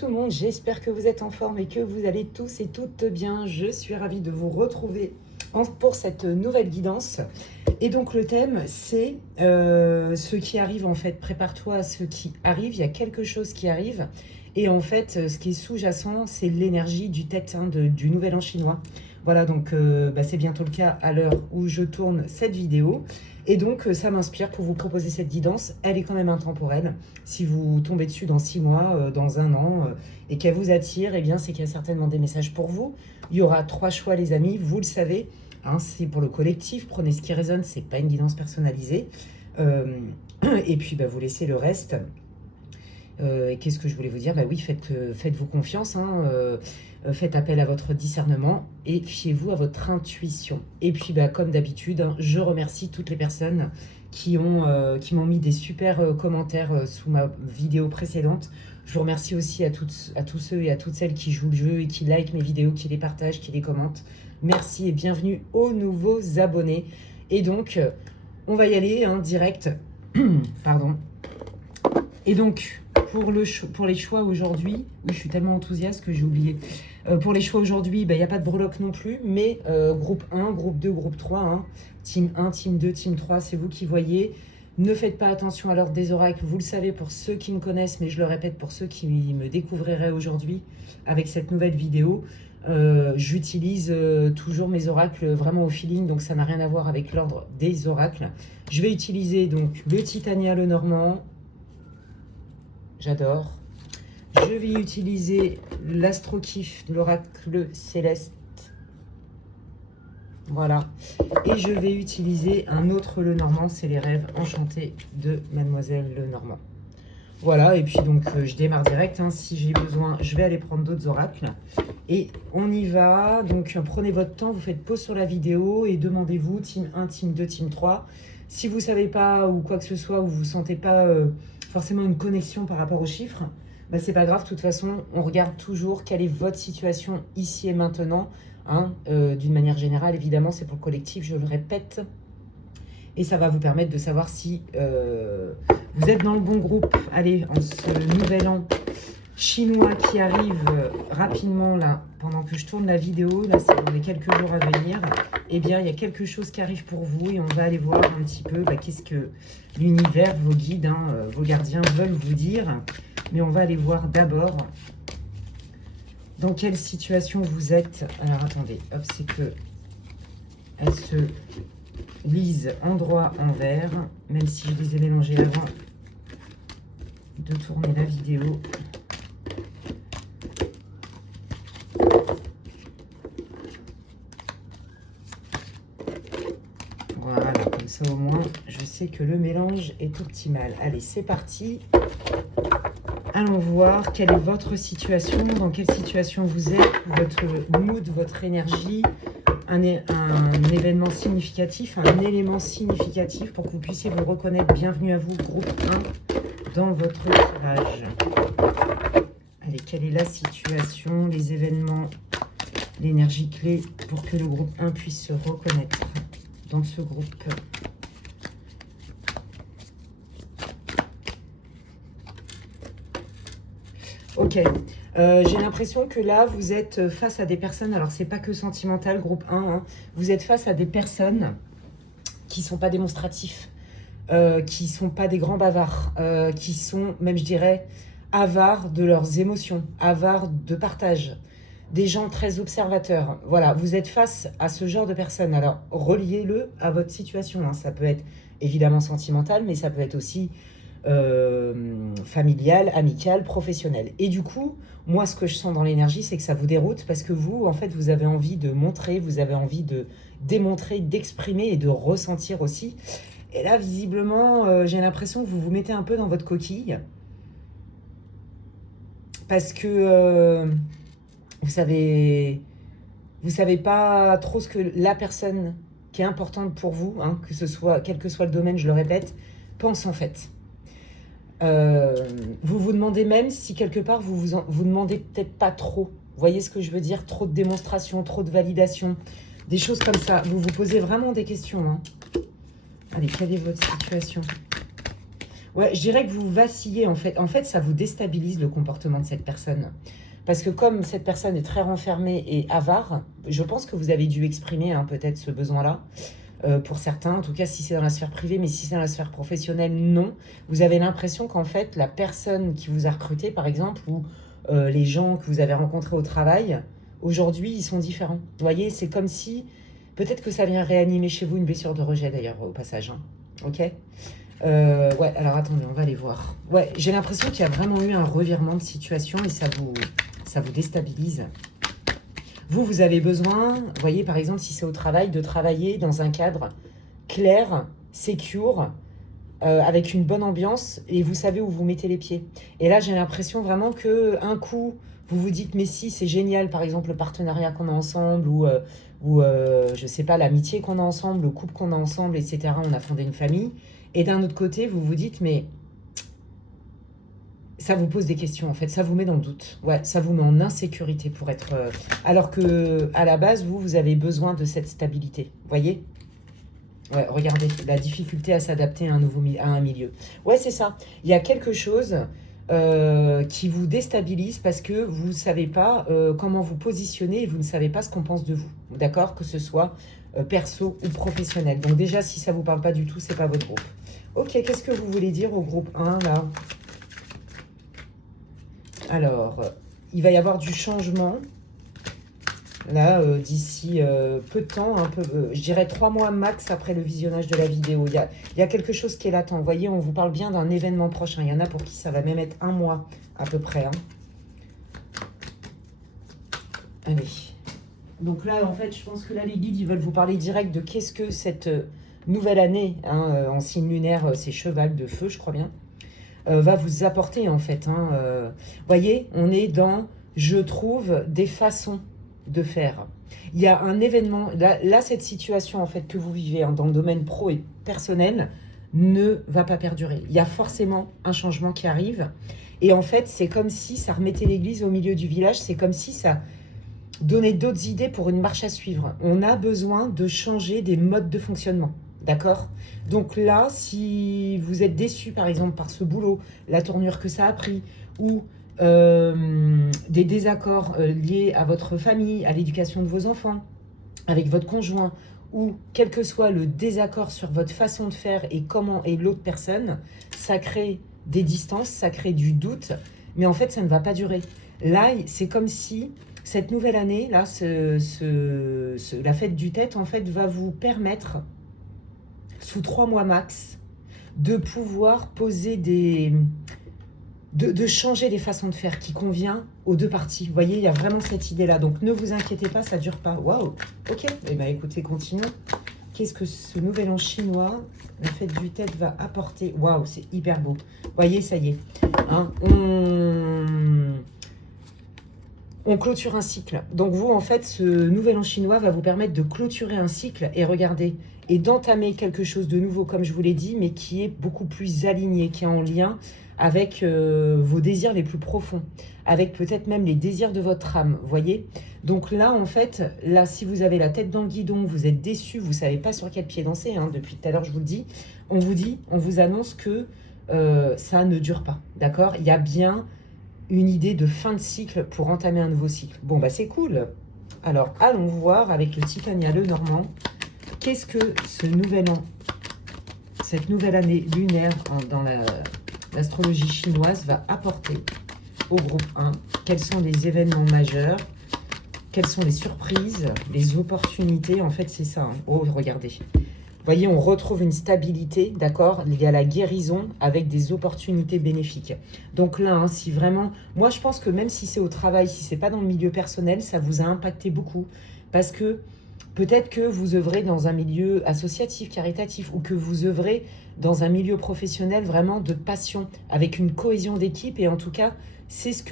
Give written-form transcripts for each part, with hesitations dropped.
tout le monde, j'espère que vous êtes en forme et que vous allez tous et toutes bien. Je suis ravie de vous retrouver pour cette nouvelle guidance. Et donc le thème, c'est ce qui arrive en fait. Prépare-toi à ce qui arrive, il y a quelque chose qui arrive. Et en fait, ce qui est sous-jacent, c'est l'énergie du Tet, du Nouvel An chinois. Voilà, donc c'est bientôt le cas à l'heure où je tourne cette vidéo. Et donc, ça m'inspire pour vous proposer cette guidance. Elle est quand même intemporelle. Si vous tombez dessus dans 6 mois, dans 1 an, et qu'elle vous attire, eh bien, c'est qu'il y a certainement des messages pour vous. Il y aura 3 choix, les amis, vous le savez. Hein, c'est pour le collectif, prenez ce qui résonne, c'est pas une guidance personnalisée. Et puis, vous laissez le reste. Et qu'est-ce que je voulais vous dire? Oui, faites-vous confiance, faites appel à votre discernement et fiez-vous à votre intuition. Et puis, comme d'habitude, je remercie toutes les personnes qui m'ont mis des super commentaires sous ma vidéo précédente. Je vous remercie aussi à tous ceux et à toutes celles qui jouent le jeu et qui likent mes vidéos, qui les partagent, qui les commentent. Merci et bienvenue aux nouveaux abonnés. Et donc, on va y aller direct. Pardon. Et donc, pour les choix aujourd'hui, oui, je suis tellement enthousiaste que j'ai oublié. Pour les choix aujourd'hui, il n'y a pas de breloque non plus, mais groupe 1, groupe 2, groupe 3, team 1, team 2, team 3, c'est vous qui voyez. Ne faites pas attention à l'ordre des oracles, vous le savez pour ceux qui me connaissent, mais je le répète pour ceux qui me découvriraient aujourd'hui avec cette nouvelle vidéo. J'utilise toujours mes oracles vraiment au feeling, donc ça n'a rien à voir avec l'ordre des oracles. Je vais utiliser donc le Titania, le Normand. J'adore. Je vais utiliser l'Astro-Kiff, l'oracle céleste. Voilà. Et je vais utiliser un autre Lenormand, c'est les rêves enchantés de Mademoiselle Lenormand. Voilà, et puis donc je démarre direct. Si j'ai besoin, je vais aller prendre d'autres oracles. Et on y va. Donc prenez votre temps, vous faites pause sur la vidéo et demandez-vous, team 1, team 2, team 3. Si vous ne savez pas ou quoi que ce soit, ou vous ne sentez pas forcément une connexion par rapport aux chiffres, c'est pas grave, de toute façon, on regarde toujours quelle est votre situation ici et maintenant. D'une manière générale, évidemment, c'est pour le collectif, je le répète. Et ça va vous permettre de savoir si vous êtes dans le bon groupe. Allez, en ce nouvel an chinois qui arrive rapidement, là, pendant que je tourne la vidéo, là, c'est dans les quelques jours à venir, eh bien, il y a quelque chose qui arrive pour vous et on va aller voir un petit peu qu'est-ce que l'univers, vos guides, vos gardiens veulent vous dire. Mais on va aller voir d'abord dans quelle situation vous êtes. Alors, attendez, hop, c'est que elle se lise en droit, en vert, même si je les ai mélangés avant de tourner la vidéo. Voilà, comme ça au moins, je sais que le mélange est optimal. Allez, c'est parti. Allons voir quelle est votre situation, dans quelle situation vous êtes, votre mood, votre énergie, un événement significatif, un élément significatif pour que vous puissiez vous reconnaître. Bienvenue à vous, groupe 1, dans votre tirage. Allez, quelle est la situation, les événements, l'énergie clé pour que le groupe 1 puisse se reconnaître dans ce groupe. Ok, j'ai l'impression que là, vous êtes face à des personnes, alors c'est pas que sentimental, groupe 1, vous êtes face à des personnes qui sont pas démonstratifs, qui sont pas des grands bavards, qui sont, même je dirais, avares de leurs émotions, avares de partage, des gens très observateurs. Voilà, vous êtes face à ce genre de personnes. Alors, reliez-le à votre situation. Ça peut être évidemment sentimental, mais ça peut être aussi familial, amical, professionnel. Et du coup, moi, ce que je sens dans l'énergie, c'est que ça vous déroute parce que vous, en fait, vous avez envie de montrer, vous avez envie de démontrer, d'exprimer et de ressentir aussi. Et là, visiblement, j'ai l'impression que vous vous mettez un peu dans votre coquille parce que vous savez pas trop ce que la personne qui est importante pour vous, que ce soit, quel que soit le domaine, je le répète, pense en fait. Vous vous demandez même si quelque part vous demandez peut-être pas trop. Vous voyez ce que je veux dire? Trop de démonstration, trop de validation, des choses comme ça. Vous vous posez vraiment des questions. Allez, quelle est votre situation? Ouais, je dirais que vous vacillez en fait. En fait, ça vous déstabilise le comportement de cette personne. Parce que comme cette personne est très renfermée et avare, je pense que vous avez dû exprimer hein, peut-être ce besoin-là. Pour certains, en tout cas si c'est dans la sphère privée, mais si c'est dans la sphère professionnelle, non. Vous avez l'impression qu'en fait, la personne qui vous a recruté, par exemple, ou les gens que vous avez rencontrés au travail, aujourd'hui, ils sont différents. Vous voyez, c'est comme si, peut-être que ça vient réanimer chez vous une blessure de rejet d'ailleurs, au passage. Hein. Ok. Ouais, alors attendez, on va aller voir. Ouais, j'ai l'impression qu'il y a vraiment eu un revirement de situation et ça vous déstabilise. Vous avez besoin, vous voyez par exemple si c'est au travail, de travailler dans un cadre clair, secure, avec une bonne ambiance et vous savez où vous mettez les pieds. Et là j'ai l'impression vraiment que un coup vous vous dites mais si c'est génial par exemple le partenariat qu'on a ensemble ou je sais pas l'amitié qu'on a ensemble, le couple qu'on a ensemble, etc. On a fondé une famille. Et d'un autre côté vous vous dites mais ça vous pose des questions en fait, ça vous met dans le doute. Ouais, ça vous met en insécurité pour être. Alors que à la base, vous avez besoin de cette stabilité. Voyez. Ouais, regardez la difficulté à s'adapter à à un milieu. Ouais, c'est ça. Il y a quelque chose qui vous déstabilise parce que vous ne savez pas comment vous positionner et vous ne savez pas ce qu'on pense de vous. D'accord? Que ce soit perso ou professionnel. Donc déjà, si ça vous parle pas du tout, c'est pas votre groupe. Ok, qu'est-ce que vous voulez dire au groupe 1 là? Alors, il va y avoir du changement, là, d'ici peu de temps, un peu, je dirais 3 mois max après le visionnage de la vidéo. Il y a quelque chose qui est latent. Vous voyez, on vous parle bien d'un événement prochain. Il y en a pour qui ça va même être 1 mois à peu près. Hein. Allez. Donc là, en fait, je pense que là, les guides, ils veulent vous parler direct de qu'est-ce que cette nouvelle année, hein, en signe lunaire, c'est cheval de feu, je crois bien. Va vous apporter en fait. Hein, voyez, on est dans, je trouve, des façons de faire. Il y a un événement, là cette situation en fait que vous vivez hein, dans le domaine pro et personnel ne va pas perdurer. Il y a forcément un changement qui arrive. Et en fait, c'est comme si ça remettait l'église au milieu du village. C'est comme si ça donnait d'autres idées pour une marche à suivre. On a besoin de changer des modes de fonctionnement. D'accord? Donc là, si vous êtes déçu, par exemple, par ce boulot, la tournure que ça a pris, ou des désaccords liés à votre famille, à l'éducation de vos enfants, avec votre conjoint, ou quel que soit le désaccord sur votre façon de faire et comment est l'autre personne, ça crée des distances, ça crée du doute, mais en fait, ça ne va pas durer. Là, c'est comme si cette nouvelle année, là, la fête du tête, en fait, va vous permettre sous 3 mois max, de pouvoir poser de changer les façons de faire qui convient aux deux parties. Vous voyez, il y a vraiment cette idée-là. Donc, ne vous inquiétez pas, ça ne dure pas. Waouh. Ok. Eh bien, écoutez, continuons. Qu'est-ce que ce nouvel an chinois, la fête du tête, va apporter? Waouh, c'est hyper beau. Vous voyez, ça y est. Hein, on clôture un cycle. Donc vous, en fait, ce nouvel an chinois va vous permettre de clôturer un cycle et regardez, et d'entamer quelque chose de nouveau, comme je vous l'ai dit, mais qui est beaucoup plus aligné, qui est en lien avec vos désirs les plus profonds, avec peut-être même les désirs de votre âme, voyez. Donc là, en fait, là, si vous avez la tête dans le guidon, vous êtes déçu, vous ne savez pas sur quel pied danser, hein, depuis tout à l'heure, je vous le dis, on vous annonce que ça ne dure pas, d'accord? Il y a bien une idée de fin de cycle pour entamer un nouveau cycle. Bon, bah c'est cool. Alors, allons voir avec le Titania le Normand, qu'est-ce que ce nouvel an, cette nouvelle année lunaire dans l'astrologie chinoise va apporter au groupe 1. Quels sont les événements majeurs? Quelles sont les surprises, les opportunités? En fait, c'est ça. Hein. Oh, regardez. Vous voyez, on retrouve une stabilité, d'accord? Il y a la guérison avec des opportunités bénéfiques. Donc là, hein, si vraiment... Moi, je pense que même si c'est au travail, si c'est pas dans le milieu personnel, ça vous a impacté beaucoup. Parce que peut-être que vous œuvrez dans un milieu associatif, caritatif, ou que vous œuvrez dans un milieu professionnel vraiment de passion, avec une cohésion d'équipe. Et en tout cas, c'est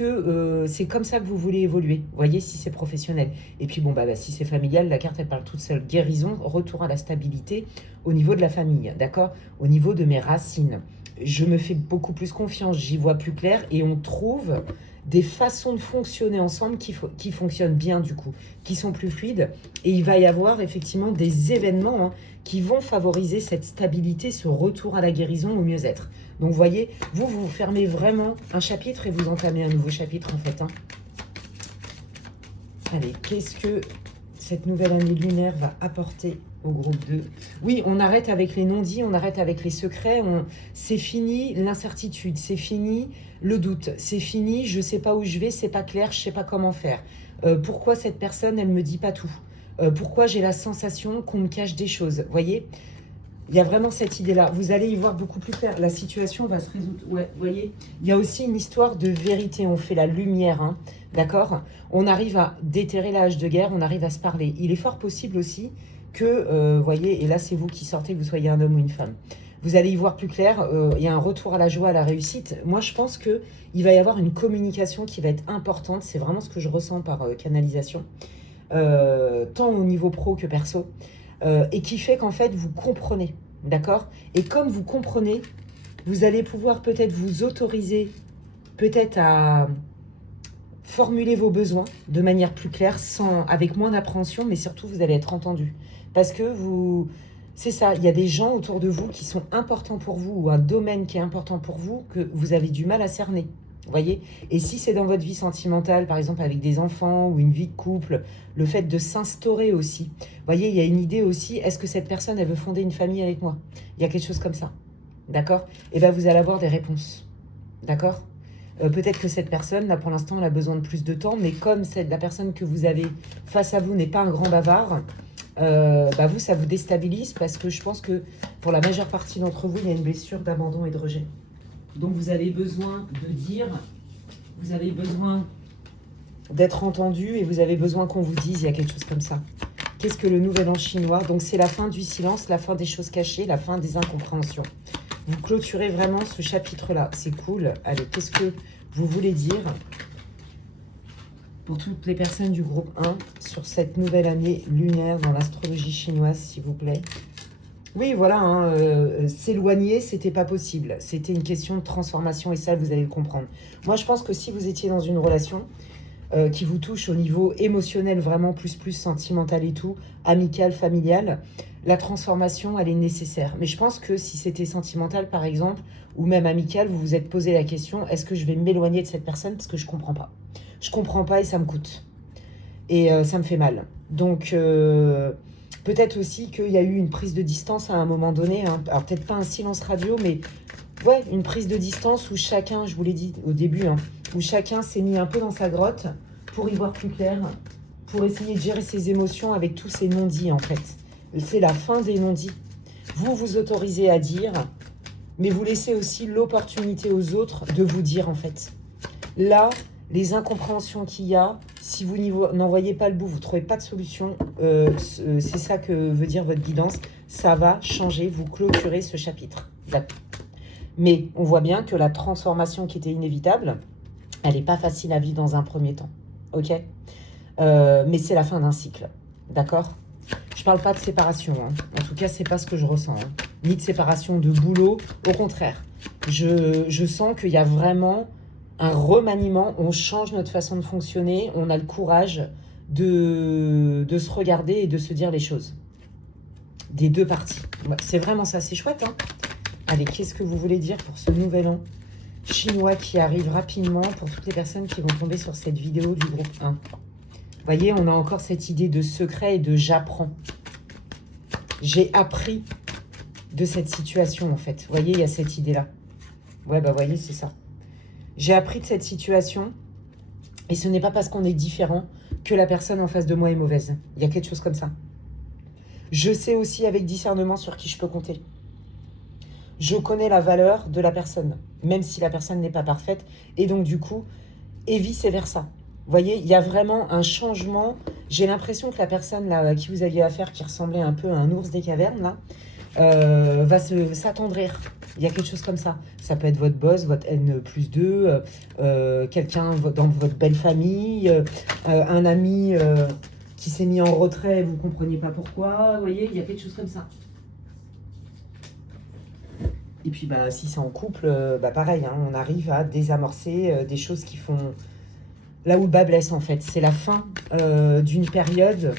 comme ça que vous voulez évoluer. Vous voyez, si c'est professionnel. Et puis bon, si c'est familial, la carte elle parle toute seule. Guérison, retour à la stabilité au niveau de la famille, d'accord? Au niveau de mes racines. Je me fais beaucoup plus confiance, j'y vois plus clair et on trouve des façons de fonctionner ensemble qui fonctionnent bien du coup, qui sont plus fluides. Et il va y avoir effectivement des événements qui vont favoriser cette stabilité, ce retour à la guérison, au mieux-être. Donc, vous voyez, vous fermez vraiment un chapitre et vous entamez un nouveau chapitre, en fait. Hein. Allez, qu'est-ce que cette nouvelle année lunaire va apporter au groupe 2? Oui, on arrête avec les non-dits, on arrête avec les secrets. C'est fini l'incertitude, c'est fini le doute, c'est fini, je ne sais pas où je vais, c'est pas clair, je ne sais pas comment faire. Pourquoi cette personne, elle ne me dit pas tout? Pourquoi j'ai la sensation qu'on me cache des choses? Vous voyez, il y a vraiment cette idée-là. Vous allez y voir beaucoup plus clair. La situation va se résoudre. Ouais, vous voyez, il y a aussi une histoire de vérité. On fait la lumière, hein, d'accord? On arrive à déterrer l'âge de guerre, on arrive à se parler. Il est fort possible aussi que, vous voyez, et là c'est vous qui sortez, que vous soyez un homme ou une femme. Vous allez y voir plus clair, il y a un retour à la joie, à la réussite. Moi, je pense qu'il va y avoir une communication qui va être importante. C'est vraiment ce que je ressens par canalisation, tant au niveau pro que perso. Et qui fait qu'en fait, vous comprenez, d'accord? Et comme vous comprenez, vous allez pouvoir peut-être vous autoriser, peut-être à formuler vos besoins de manière plus claire, avec moins d'appréhension, mais surtout, vous allez être entendu. Parce que c'est ça, il y a des gens autour de vous qui sont importants pour vous, ou un domaine qui est important pour vous, que vous avez du mal à cerner. Vous voyez? Et si c'est dans votre vie sentimentale, par exemple avec des enfants ou une vie de couple, le fait de s'instaurer aussi. Vous voyez, il y a une idée aussi, est-ce que cette personne, elle veut fonder une famille avec moi? Il y a quelque chose comme ça. D'accord? Et bien, vous allez avoir des réponses. D'accord? Peut-être que cette personne, là, pour l'instant, elle a besoin de plus de temps, mais comme la personne que vous avez face à vous n'est pas un grand bavard, vous, ça vous déstabilise parce que je pense que pour la majeure partie d'entre vous, il y a une blessure d'abandon et de rejet. Donc vous avez besoin de dire, vous avez besoin d'être entendu et vous avez besoin qu'on vous dise, il y a quelque chose comme ça. Qu'est-ce que le nouvel an chinois? Donc c'est la fin du silence, la fin des choses cachées, la fin des incompréhensions. Vous clôturez vraiment ce chapitre-là, c'est cool. Allez, qu'est-ce que vous voulez dire pour toutes les personnes du groupe 1 sur cette nouvelle année lunaire dans l'astrologie chinoise, s'il vous plaît? Oui, voilà, hein, s'éloigner, c'était pas possible. C'était une question de transformation et ça, vous allez le comprendre. Moi, je pense que si vous étiez dans une relation qui vous touche au niveau émotionnel, vraiment plus sentimental et tout, amical, familial, la transformation, elle est nécessaire. Mais je pense que si c'était sentimental, par exemple, ou même amical, vous vous êtes posé la question, est-ce que je vais m'éloigner de cette personne parce que je comprends pas? Je comprends pas et ça me coûte. Et ça me fait mal. Donc... peut-être aussi qu'il y a eu une prise de distance à un moment donné. Hein. Alors, peut-être pas un silence radio, mais ouais, une prise de distance où chacun, je vous l'ai dit au début, hein, où chacun s'est mis un peu dans sa grotte pour y voir plus clair, pour essayer de gérer ses émotions avec tous ces non-dits, en fait. C'est la fin des non-dits. Vous vous autorisez à dire, mais vous laissez aussi l'opportunité aux autres de vous dire, en fait. Là, les incompréhensions qu'il y a, si vous n'en voyez pas le bout, vous ne trouvez pas de solution, c'est ça que veut dire votre guidance, ça va changer, vous clôturez ce chapitre. Mais on voit bien que la transformation qui était inévitable, elle n'est pas facile à vivre dans un premier temps, ok? Mais c'est la fin d'un cycle, d'accord? Je ne parle pas de séparation, hein. En tout cas, ce n'est pas ce que je ressens, hein. Ni de séparation de boulot, au contraire. Je sens qu'il y a vraiment... un remaniement, on change notre façon de fonctionner, on a le courage de se regarder et de se dire les choses. Des deux parties. Ouais, c'est vraiment ça, c'est chouette. Hein. Allez, qu'est-ce que vous voulez dire pour ce nouvel an chinois qui arrive rapidement pour toutes les personnes qui vont tomber sur cette vidéo du groupe 1? Vous voyez, on a encore cette idée de secret et de j'apprends. J'ai appris de cette situation, en fait. Vous voyez, il y a cette idée-là. Ouais, vous voyez, c'est ça. J'ai appris de cette situation et ce n'est pas parce qu'on est différent que la personne en face de moi est mauvaise. Il y a quelque chose comme ça. Je sais aussi avec discernement sur qui je peux compter. Je connais la valeur de la personne, même si la personne n'est pas parfaite. Et donc du coup, et vice-versa. Vous voyez, il y a vraiment un changement. J'ai l'impression que la personne là, à qui vous aviez affaire, qui ressemblait un peu à un ours des cavernes, là, va s'attendrir. Il y a quelque chose comme ça. Ça peut être votre boss, votre N+2, quelqu'un dans votre belle famille, un ami qui s'est mis en retrait et vous ne compreniez pas pourquoi. Vous voyez, il y a quelque chose comme ça. Et puis, si c'est en couple, pareil, hein, on arrive à désamorcer des choses qui font... Là où le bas blesse, en fait. C'est la fin d'une période...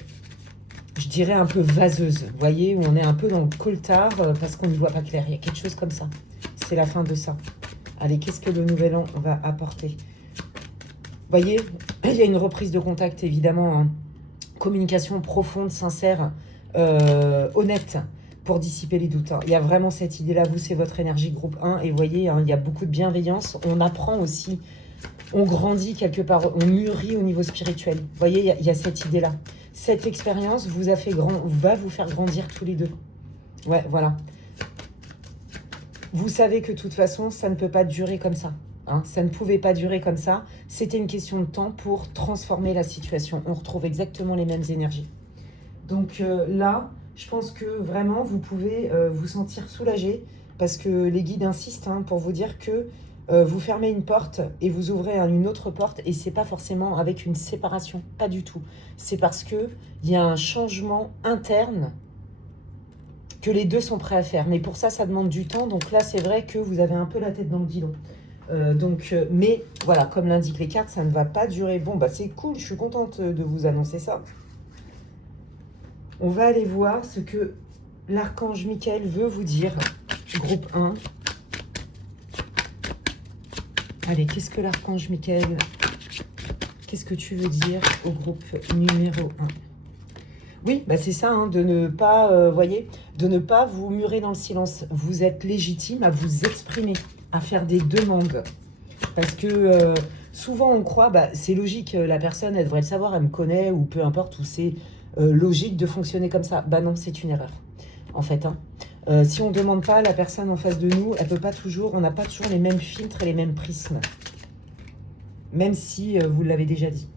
je dirais un peu vaseuse, vous voyez, où on est un peu dans le coltard parce qu'on n'y voit pas clair. Il y a quelque chose comme ça. c'est la fin de ça. Allez, qu'est-ce que le nouvel an va apporter? Vous voyez, il y a une reprise de contact, évidemment. Hein. Communication profonde, sincère, honnête, pour dissiper les doutes. Hein. Il y a vraiment cette idée-là. Vous, c'est votre énergie groupe 1. Et vous voyez, hein, il y a beaucoup de bienveillance. On apprend aussi, on grandit quelque part, on mûrit au niveau spirituel. Vous voyez, il y a cette idée-là. Cette expérience vous a fait va vous faire grandir tous les deux. Ouais, voilà. Vous savez que de toute façon, ça ne peut pas durer comme ça. Hein, ça ne pouvait pas durer comme ça. C'était une question de temps pour transformer la situation. On retrouve exactement les mêmes énergies. Donc là, je pense que vraiment, vous pouvez vous sentir soulagé parce que les guides insistent hein, pour vous dire que vous fermez une porte et vous ouvrez une autre porte et c'est pas forcément avec une séparation, pas du tout. C'est parce que il y a un changement interne que les deux sont prêts à faire. Mais pour ça, ça demande du temps. Donc là, c'est vrai que vous avez un peu la tête dans le guidon. Mais voilà, comme l'indiquent les cartes, ça ne va pas durer. Bon, bah c'est cool, je suis contente de vous annoncer ça. On va aller voir ce que l'archange Michael veut vous dire. Groupe 1. Allez, qu'est-ce que l'archange Michael, qu'est-ce que tu veux dire au groupe numéro 1? Oui, bah c'est ça, hein, de ne pas, voyez, de ne pas vous murer dans le silence. Vous êtes légitime à vous exprimer, à faire des demandes. Parce que souvent on croit, bah, c'est logique, la personne, elle devrait le savoir, elle me connaît, ou peu importe, ou c'est logique de fonctionner comme ça. Bah non, c'est une erreur, en fait. Hein. Si on ne demande pas, la personne en face de nous, elle peut pas toujours, on n'a pas toujours les mêmes filtres et les mêmes prismes. Même si vous l'avez déjà dit.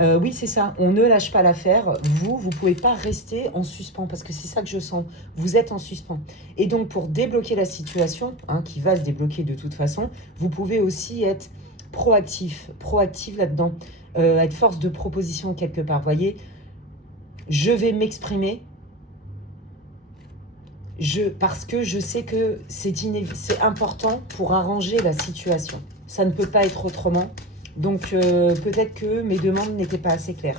Oui, c'est ça. On ne lâche pas l'affaire. Vous ne pouvez pas rester en suspens parce que c'est ça que je sens. Vous êtes en suspens. Et donc, pour débloquer la situation, hein, qui va se débloquer de toute façon, vous pouvez aussi être proactif là-dedans. Être force de proposition quelque part. Vous voyez, je vais m'exprimer parce que je sais que c'est important pour arranger la situation. Ça ne peut pas être autrement. Donc, peut-être que mes demandes n'étaient pas assez claires.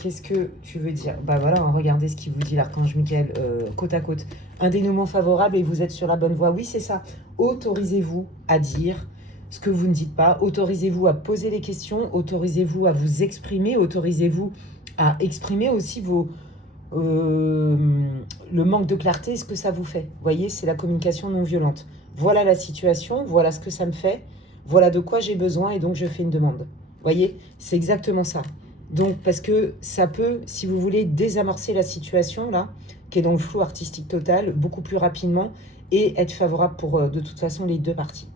Qu'est-ce que tu veux dire? Bah voilà, hein, regardez ce qu'il vous dit, l'archange Michael, côte à côte. Un dénouement favorable et vous êtes sur la bonne voie. Oui, c'est ça. Autorisez-vous à dire ce que vous ne dites pas. Autorisez-vous à poser les questions. Autorisez-vous à vous exprimer. Autorisez-vous à exprimer aussi le manque de clarté, ce que ça vous fait. Vous voyez, c'est la communication non violente. Voilà la situation, voilà ce que ça me fait. Voilà de quoi j'ai besoin et donc je fais une demande. Vous voyez, c'est exactement ça. Donc, parce que ça peut, si vous voulez, désamorcer la situation, là, qui est dans le flou artistique total, beaucoup plus rapidement et être favorable pour, de toute façon, les deux parties.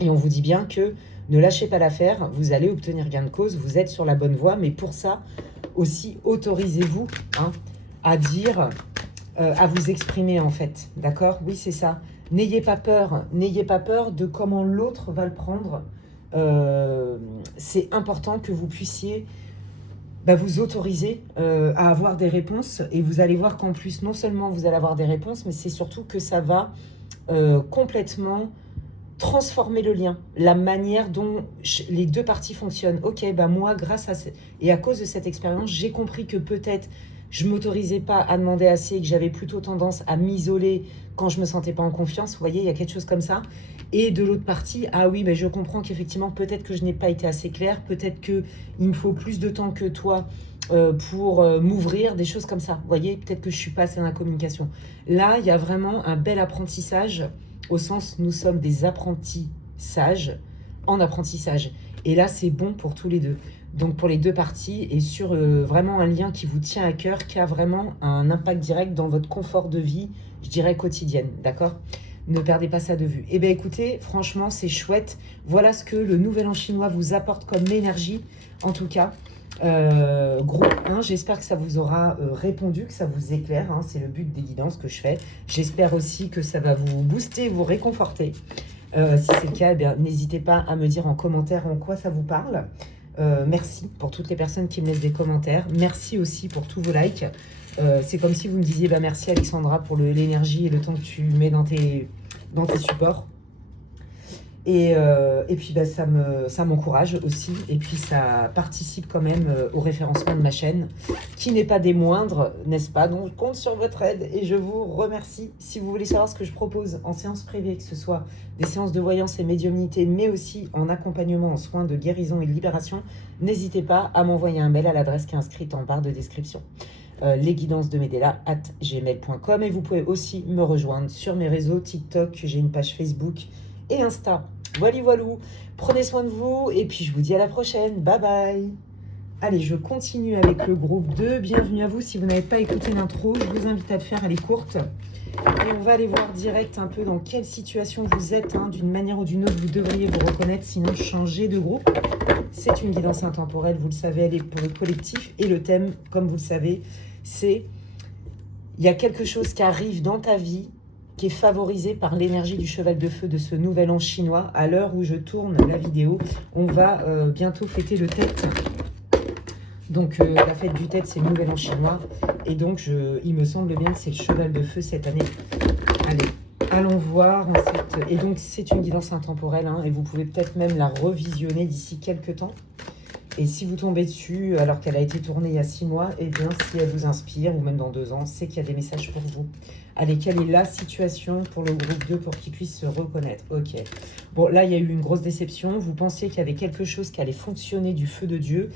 Et on vous dit bien que ne lâchez pas l'affaire, vous allez obtenir gain de cause, vous êtes sur la bonne voie, mais pour ça, aussi, autorisez-vous hein, à dire, à vous exprimer, en fait. D'accord? Oui, c'est ça. N'ayez pas peur de comment l'autre va le prendre. C'est important que vous puissiez vous autoriser à avoir des réponses. Et vous allez voir qu'en plus, non seulement vous allez avoir des réponses, mais c'est surtout que ça va complètement transformer le lien, la manière dont les deux parties fonctionnent. Ok, moi, grâce à et à cause de cette expérience, j'ai compris que peut-être je m'autorisais pas à demander assez et que j'avais plutôt tendance à m'isoler quand je me sentais pas en confiance. Vous voyez, il y a quelque chose comme ça. Et de l'autre partie, ah oui, je comprends qu'effectivement, peut-être que je n'ai pas été assez claire, peut-être qu'il me faut plus de temps que toi pour m'ouvrir, des choses comme ça. Vous voyez, peut-être que je suis pas assez dans la communication. Là, il y a vraiment un bel apprentissage, au sens, nous sommes des apprentis sages en apprentissage. Et là, c'est bon pour tous les deux. Donc pour les deux parties et sur vraiment un lien qui vous tient à cœur, qui a vraiment un impact direct dans votre confort de vie, je dirais quotidienne, d'accord? Ne perdez pas ça de vue. Eh bien écoutez, franchement c'est chouette. Voilà ce que le Nouvel An chinois vous apporte comme énergie, en tout cas. Groupe 1, j'espère que ça vous aura répondu, que ça vous éclaire, hein, c'est le but des guidances que je fais. J'espère aussi que ça va vous booster, vous réconforter. Si c'est le cas, n'hésitez pas à me dire en commentaire en quoi ça vous parle. Merci pour toutes les personnes qui me laissent des commentaires. Merci aussi pour tous vos likes. C'est comme si vous me disiez merci Alexandra pour l'énergie et le temps que tu mets dans tes supports. Et puis bah, ça m'encourage aussi. Et puis ça participe quand même au référencement de ma chaîne, qui n'est pas des moindres, n'est-ce pas? Donc je compte sur votre aide et je vous remercie. Si vous voulez savoir ce que je propose en séance privée, que ce soit des séances de voyance et médiumnité, mais aussi en accompagnement, en soins de guérison et de libération, n'hésitez pas à m'envoyer un mail à l'adresse qui est inscrite en barre de description. lesguidancesdemedela@gmail.com. Et vous pouvez aussi me rejoindre sur mes réseaux TikTok, j'ai une page Facebook et Insta. Voilà, voilou. Prenez soin de vous et puis je vous dis à la prochaine. Bye bye. Allez, je continue avec le groupe 2. Bienvenue à vous. Si vous n'avez pas écouté l'intro, je vous invite à le faire. Elle est courte. Et on va aller voir direct un peu dans quelle situation vous êtes. D'une manière ou d'une autre, vous devriez vous reconnaître, sinon changez de groupe. C'est une guidance intemporelle, vous le savez, elle est pour le collectif. Et le thème, comme vous le savez, c'est il y a quelque chose qui arrive dans ta vie qui est favorisé par l'énergie du cheval de feu de ce nouvel an chinois. À l'heure où je tourne la vidéo, on va bientôt fêter le Tête. Donc la fête du Tête, c'est le nouvel an chinois. Et donc il me semble bien que c'est le cheval de feu cette année. Allez, allons voir. Et donc c'est une guidance intemporelle, et vous pouvez peut-être même la revisionner d'ici quelques temps. Et si vous tombez dessus alors qu'elle a été tournée il y a 6 mois, eh bien si elle vous inspire, ou même dans 2 ans, c'est qu'il y a des messages pour vous. Allez, quelle est la situation pour le groupe 2 pour qu'il puisse se reconnaître? Ok. Bon, là, il y a eu une grosse déception. Vous pensiez qu'il y avait quelque chose qui allait fonctionner du feu de Dieu.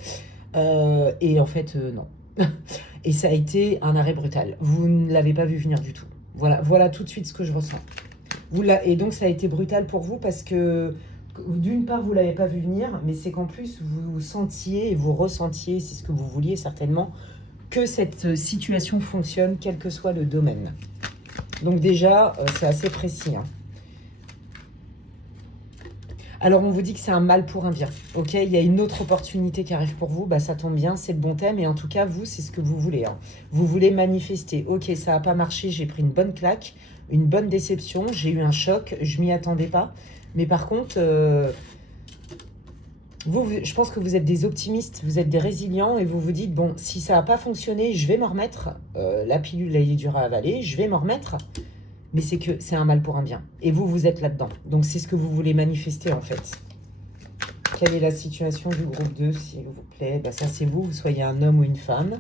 Et en fait, non. Et ça a été un arrêt brutal. Vous ne l'avez pas vu venir du tout. Voilà tout de suite ce que je ressens. Et donc, ça a été brutal pour vous parce que, d'une part, vous ne l'avez pas vu venir, mais c'est qu'en plus, vous sentiez et vous ressentiez, c'est ce que vous vouliez certainement, que cette situation fonctionne, quel que soit le domaine. Donc déjà, c'est assez précis. Alors, on vous dit que c'est un mal pour un bien. Ok, il y a une autre opportunité qui arrive pour vous. Bah, ça tombe bien, c'est le bon thème. Et en tout cas, vous, c'est ce que vous voulez. Vous voulez manifester. Ok, ça n'a pas marché, j'ai pris une bonne claque, une bonne déception, j'ai eu un choc, je m'y attendais pas. Mais par contre, je pense que vous êtes des optimistes, vous êtes des résilients et vous vous dites, bon, si ça n'a pas fonctionné, je vais m'en remettre. La pilule, elle est dure à avaler, je vais m'en remettre. Mais c'est que c'est un mal pour un bien. Et vous, vous êtes là-dedans. Donc, c'est ce que vous voulez manifester, en fait. Quelle est la situation du groupe 2, s'il vous plaît? Bah, ça, c'est vous. Vous soyez un homme ou une femme.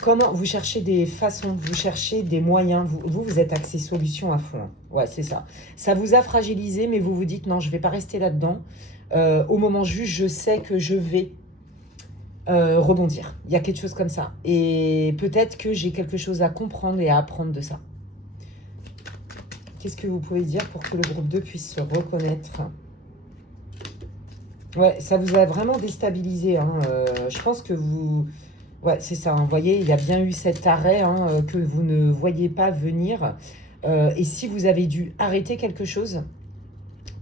Comment vous cherchez des façons, vous cherchez des moyens. Vous êtes axé solution à fond. Ouais, c'est ça. Ça vous a fragilisé, mais vous vous dites, non, je ne vais pas rester là-dedans. Au moment juste, je sais que je vais rebondir. Il y a quelque chose comme ça. Et peut-être que j'ai quelque chose à comprendre et à apprendre de ça. Qu'est-ce que vous pouvez dire pour que le groupe 2 puisse se reconnaître? Ouais, ça vous a vraiment déstabilisé. Je pense que vous... Ouais, c'est ça. Vous voyez, il y a bien eu cet arrêt que vous ne voyez pas venir. Et si vous avez dû arrêter quelque chose,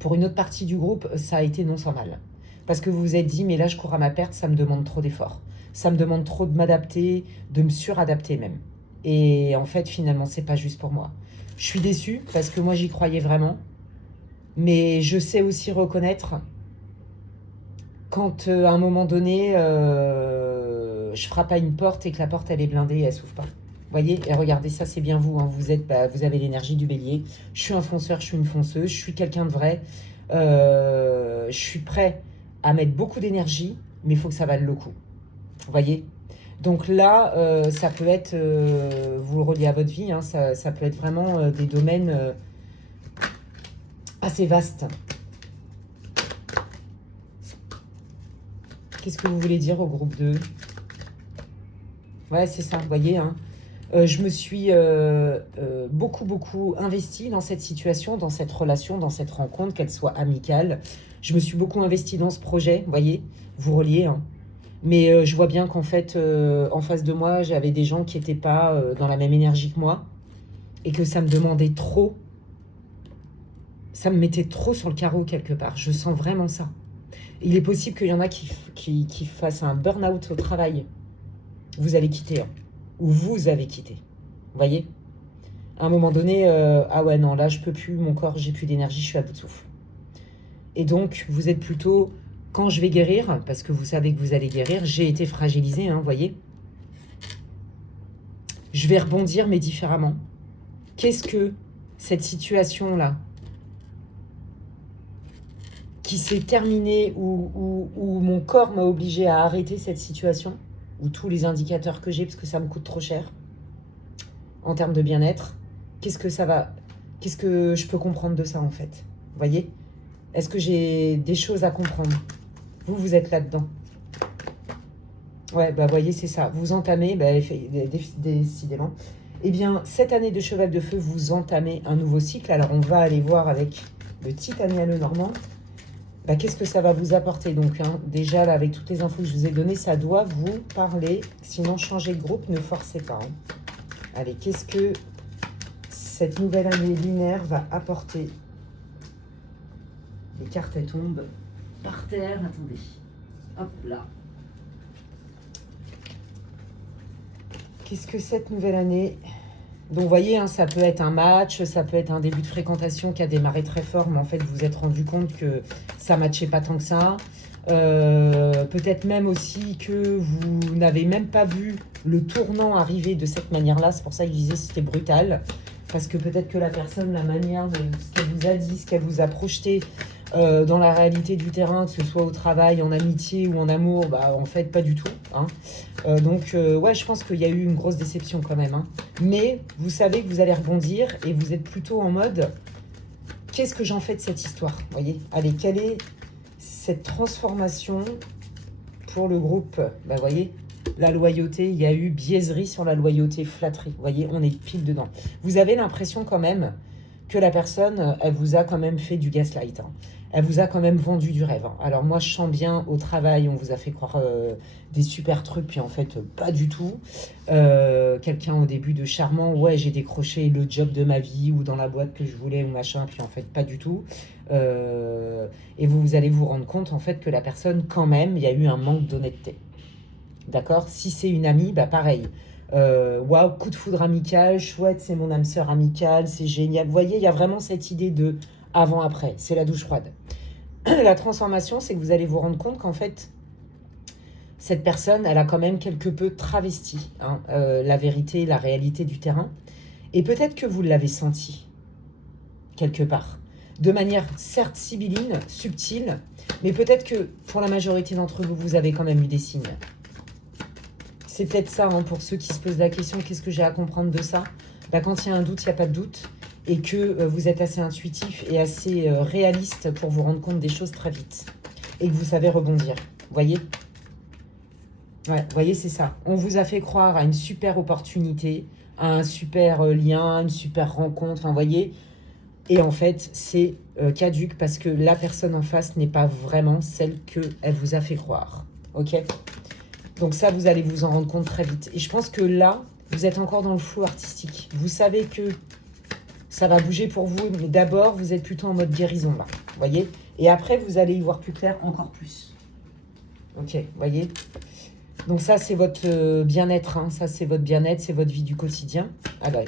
pour une autre partie du groupe, ça a été non sans mal. Parce que vous vous êtes dit, mais là, je cours à ma perte, ça me demande trop d'efforts. Ça me demande trop de m'adapter, de me suradapter même. Et en fait, finalement, c'est pas juste pour moi. Je suis déçue parce que moi, j'y croyais vraiment. Mais je sais aussi reconnaître quand, à un moment donné, je frappe à une porte et que la porte, elle est blindée et elle s'ouvre pas. Vous voyez? Et regardez, ça, c'est bien vous. Vous avez l'énergie du bélier. Je suis un fonceur, je suis une fonceuse. Je suis quelqu'un de vrai. Je suis prêt à mettre beaucoup d'énergie, mais il faut que ça vaille le coup. Vous voyez? Donc là, ça peut être, vous le reliez à votre vie, ça peut être vraiment des domaines assez vastes. Qu'est-ce que vous voulez dire au groupe 2? Ouais, c'est ça, vous voyez. Je me suis beaucoup investie dans cette situation, dans cette relation, dans cette rencontre, qu'elle soit amicale. Je me suis beaucoup investie dans ce projet, vous voyez, vous reliez. Mais je vois bien qu'en fait, en face de moi, j'avais des gens qui n'étaient pas dans la même énergie que moi et que ça me demandait trop. Ça me mettait trop sur le carreau quelque part. Je sens vraiment ça. Il est possible qu'il y en a qui fassent un burn-out au travail. Vous allez quitter, ou vous avez quitté. Vous voyez? À un moment donné, ah ouais, non, là, je peux plus, mon corps, j'ai plus d'énergie, je suis à bout de souffle. Et donc, vous êtes plutôt, quand je vais guérir, parce que vous savez que vous allez guérir, j'ai été fragilisée, vous voyez? Je vais rebondir, mais différemment. Qu'est-ce que cette situation-là qui s'est terminée, où mon corps m'a obligé à arrêter cette situation, où tous les indicateurs que j'ai, parce que ça me coûte trop cher en termes de bien-être, qu'est-ce que je peux comprendre de ça en fait? Vous voyez? Est-ce que j'ai des choses à comprendre? Vous êtes là-dedans. Ouais, bah voyez, c'est ça. Vous entamez, décidément. Eh bien, cette année de cheval de feu, vous entamez un nouveau cycle. Alors, on va aller voir avec le Titania Lenormand. Bah, qu'est-ce que ça va vous apporter? Donc, déjà, là, avec toutes les infos que je vous ai données, ça doit vous parler. Sinon, changez de groupe, ne forcez pas. Allez, qu'est-ce que cette nouvelle année lunaire va apporter? Les cartes, elles tombent par terre. Attendez. Hop là. Qu'est-ce que cette nouvelle année... Donc, vous voyez, ça peut être un match, ça peut être un début de fréquentation qui a démarré très fort, mais en fait, vous vous êtes rendu compte que ça ne matchait pas tant que ça. Peut-être même aussi que vous n'avez même pas vu le tournant arriver de cette manière-là. C'est pour ça que je disais que c'était brutal. Parce que peut-être que la personne, la manière de ce qu'elle vous a dit, ce qu'elle vous a projeté dans la réalité du terrain, que ce soit au travail, en amitié ou en amour, bah, en fait, pas du tout. Ouais, je pense qu'il y a eu une grosse déception quand même. Mais vous savez que vous allez rebondir et vous êtes plutôt en mode « Qu'est-ce que j'en fais de cette histoire ?» Vous voyez? Allez, quelle est cette transformation pour le groupe? Bah, voyez, la loyauté, il y a eu biaiserie sur la loyauté, flatterie. Vous voyez, on est pile dedans. Vous avez l'impression quand même que la personne, elle vous a quand même fait du gaslight. Elle vous a quand même vendu du rêve. Alors moi, je sens bien au travail, on vous a fait croire des super trucs, puis en fait, pas du tout. Quelqu'un au début de charmant, ouais, j'ai décroché le job de ma vie, ou dans la boîte que je voulais, ou machin, puis en fait, pas du tout. Et vous allez vous rendre compte, en fait, que la personne, quand même, il y a eu un manque d'honnêteté. D'accord? Si c'est une amie, bah pareil. Waouh, coup de foudre amical, chouette, c'est mon âme sœur amicale, c'est génial. Vous voyez, il y a vraiment cette idée de avant-après, c'est la douche froide. La transformation, c'est que vous allez vous rendre compte qu'en fait, cette personne, elle a quand même quelque peu travesti la vérité, la réalité du terrain. Et peut-être que vous l'avez senti, quelque part. De manière certes sibylline, subtile, mais peut-être que pour la majorité d'entre vous, vous avez quand même eu des signes. C'est peut-être ça, pour ceux qui se posent la question, qu'est-ce que j'ai à comprendre de ça? Quand il y a un doute, il n'y a pas de doute. Et que vous êtes assez intuitif et assez réaliste pour vous rendre compte des choses très vite. Et que vous savez rebondir. Vous voyez? Ouais, vous voyez, c'est ça. On vous a fait croire à une super opportunité, à un super lien, une super rencontre, vous voyez? Et en fait, c'est caduque parce que la personne en face n'est pas vraiment celle qu'elle vous a fait croire. Ok? Donc ça, vous allez vous en rendre compte très vite. Et je pense que là, vous êtes encore dans le flou artistique. Vous savez que ça va bouger pour vous, mais d'abord, vous êtes plutôt en mode guérison, là. Vous voyez? Et après, vous allez y voir plus clair encore plus. Ok, vous voyez? Donc ça, c'est votre bien-être. Ça, c'est votre bien-être, c'est votre vie du quotidien. Alors,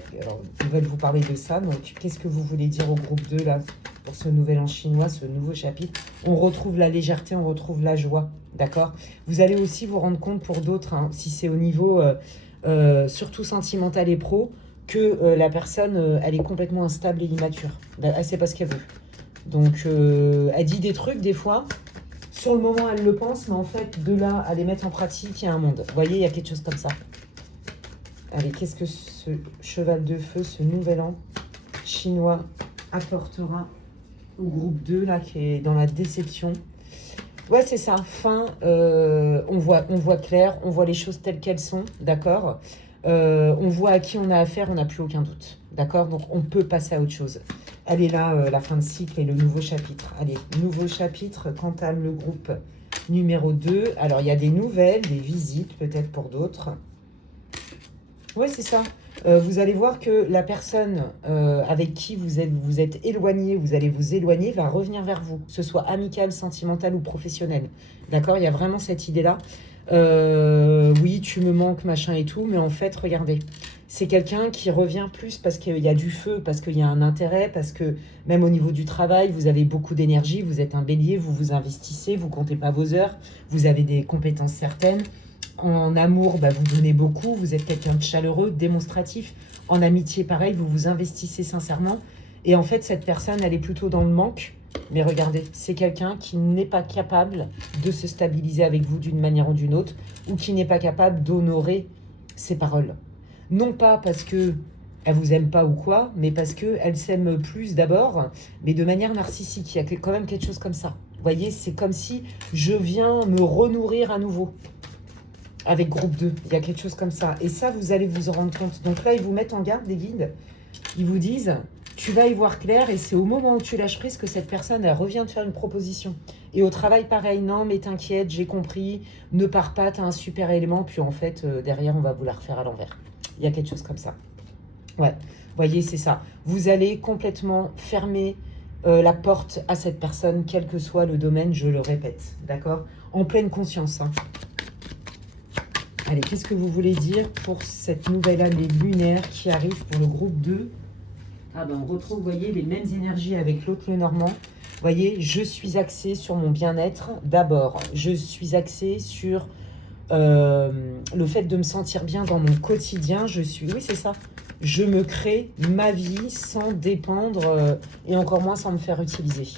ils veulent vous parler de ça. Donc, qu'est-ce que vous voulez dire au groupe 2, là, pour ce nouvel an chinois, ce nouveau chapitre? On retrouve la légèreté, on retrouve la joie. D'accord? Vous allez aussi vous rendre compte pour d'autres, si c'est au niveau surtout sentimental et pro, que la personne, elle est complètement instable et immature. Elle sait pas ce qu'elle veut. Donc, elle dit des trucs, des fois. Sur le moment, elle le pense, mais en fait, de là à les mettre en pratique, il y a un monde. Vous voyez, il y a quelque chose comme ça. Allez, qu'est-ce que ce cheval de feu, ce nouvel an chinois apportera au groupe 2, là, qui est dans la déception? Ouais, c'est ça. Fin, on voit clair, on voit les choses telles qu'elles sont, d'accord? On voit à qui on a affaire, on n'a plus aucun doute, d'accord? Donc, on peut passer à autre chose. Allez, là, la fin de cycle et le nouveau chapitre. Allez, nouveau chapitre, qu'entame le groupe numéro 2. Alors, il y a des nouvelles, des visites, peut-être pour d'autres. Ouais, c'est ça. Vous allez voir que la personne avec qui vous êtes éloigné, vous allez vous éloigner, va revenir vers vous, que ce soit amical, sentimental ou professionnel. D'accord? Il y a vraiment cette idée-là. Oui, tu me manques, machin et tout, mais en fait, regardez, c'est quelqu'un qui revient plus parce qu'il y a du feu, parce qu'il y a un intérêt, parce que même au niveau du travail, vous avez beaucoup d'énergie, vous êtes un bélier, vous vous investissez, vous comptez pas vos heures, vous avez des compétences certaines. En amour, vous donnez beaucoup, vous êtes quelqu'un de chaleureux, démonstratif. En amitié, pareil, vous vous investissez sincèrement. Et en fait, cette personne, elle est plutôt dans le manque. Mais regardez, c'est quelqu'un qui n'est pas capable de se stabiliser avec vous d'une manière ou d'une autre, ou qui n'est pas capable d'honorer ses paroles. Non pas parce que elle vous aime pas ou quoi, mais parce que elle s'aime plus d'abord, mais de manière narcissique. Il y a quand même quelque chose comme ça. Vous voyez, c'est comme si je viens me renourrir à nouveau avec groupe 2. Il y a quelque chose comme ça. Et ça, vous allez vous en rendre compte. Donc là, ils vous mettent en garde, les guides. Ils vous disent, tu vas y voir clair, et c'est au moment où tu lâches prise que cette personne, elle revient te faire une proposition. Et au travail, pareil, non, mais t'inquiète, j'ai compris, ne pars pas, t'as un super élément, puis en fait, derrière, on va vous la refaire à l'envers. Il y a quelque chose comme ça. Ouais, vous voyez, c'est ça. Vous allez complètement fermer la porte à cette personne, quel que soit le domaine, je le répète, d'accord? En pleine conscience, hein. Allez, qu'est-ce que vous voulez dire pour cette nouvelle année lunaire qui arrive pour le groupe 2? Ah ben, on retrouve, vous voyez, les mêmes énergies avec l'autre, le Normand. Vous voyez, je suis axée sur mon bien-être d'abord. Je suis axée sur le fait de me sentir bien dans mon quotidien. Oui, c'est ça. Je me crée ma vie sans dépendre et encore moins sans me faire utiliser.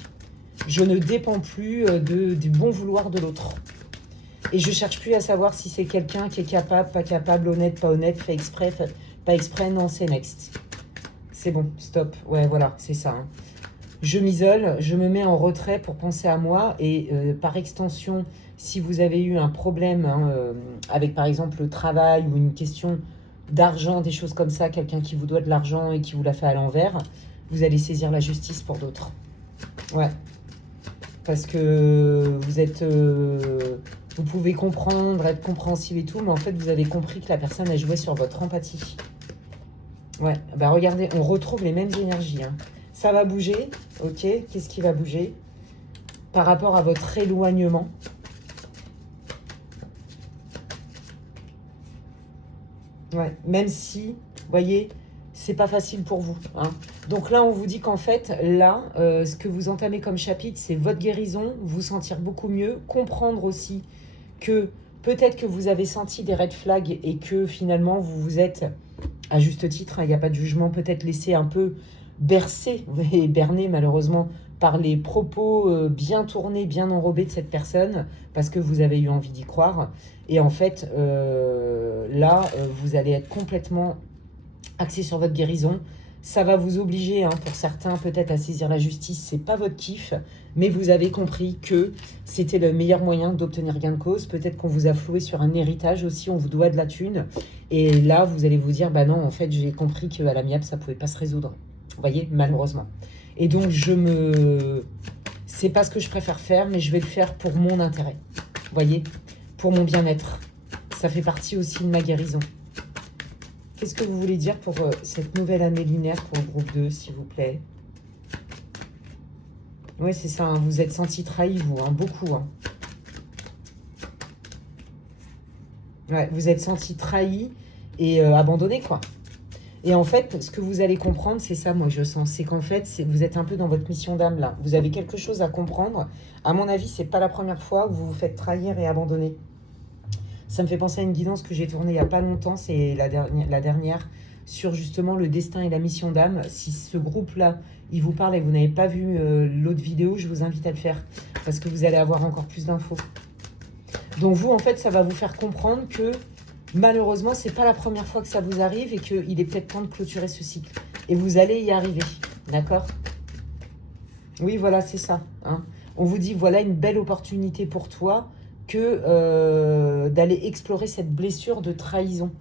Je ne dépends plus du bon vouloir de l'autre. Et je cherche plus à savoir si c'est quelqu'un qui est capable, pas capable, honnête, pas honnête, fait exprès, pas exprès. Non, c'est next. C'est bon, stop. Ouais, voilà, c'est ça. Hein. Je m'isole, je me mets en retrait pour penser à moi. Et par extension, si vous avez eu un problème avec, par exemple, le travail ou une question d'argent, des choses comme ça, quelqu'un qui vous doit de l'argent et qui vous l'a fait à l'envers, vous allez saisir la justice pour d'autres. Ouais. Parce que vous êtes... vous pouvez comprendre, être compréhensible et tout, mais en fait, vous avez compris que la personne a joué sur votre empathie. Ouais, bah regardez, on retrouve les mêmes énergies. Hein. Ça va bouger, ok. Qu'est-ce qui va bouger? Par rapport à votre éloignement. Ouais, même si, vous voyez, c'est pas facile pour vous. Hein. Donc là, on vous dit qu'en fait, là, ce que vous entamez comme chapitre, c'est votre guérison, vous sentir beaucoup mieux, comprendre aussi que peut-être que vous avez senti des red flags et que finalement, vous vous êtes, à juste titre, il n'y a pas de jugement, peut-être laissé un peu bercer et berner malheureusement par les propos bien tournés, bien enrobés de cette personne, parce que vous avez eu envie d'y croire. Et en fait, là, vous allez être complètement axé sur votre guérison. Ça va vous obliger, hein, pour certains, peut-être à saisir la justice. C'est pas votre kiff, mais vous avez compris que c'était le meilleur moyen d'obtenir gain de cause. Peut-être qu'on vous a floué sur un héritage aussi, on vous doit de la thune. Et là, vous allez vous dire, bah non, en fait, j'ai compris qu'à l'amiable, ça pouvait pas se résoudre. Vous voyez, malheureusement. Et donc, c'est pas ce que je préfère faire, mais je vais le faire pour mon intérêt. Vous voyez, pour mon bien-être. Ça fait partie aussi de ma guérison. Qu'est-ce que vous voulez dire pour cette nouvelle année lunaire pour le groupe 2, s'il vous plaît? Oui, c'est ça, hein, vous êtes senti trahi, vous, hein, beaucoup. Hein. Ouais, vous êtes senti trahi et abandonné, quoi. Et en fait, ce que vous allez comprendre, c'est ça, moi, je sens. C'est qu'en fait, vous êtes un peu dans votre mission d'âme, là. Vous avez quelque chose à comprendre. À mon avis, c'est pas la première fois où vous vous faites trahir et abandonner. Ça me fait penser à une guidance que j'ai tournée il n'y a pas longtemps, c'est la dernière, sur justement le destin et la mission d'âme. Si ce groupe-là, il vous parle et que vous n'avez pas vu l'autre vidéo, je vous invite à le faire, parce que vous allez avoir encore plus d'infos. Donc vous, en fait, ça va vous faire comprendre que malheureusement, c'est pas la première fois que ça vous arrive et qu'il est peut-être temps de clôturer ce cycle. Et vous allez y arriver, d'accord? Oui, voilà, c'est ça. Hein. On vous dit, voilà une belle opportunité pour toi, que d'aller explorer cette blessure de trahison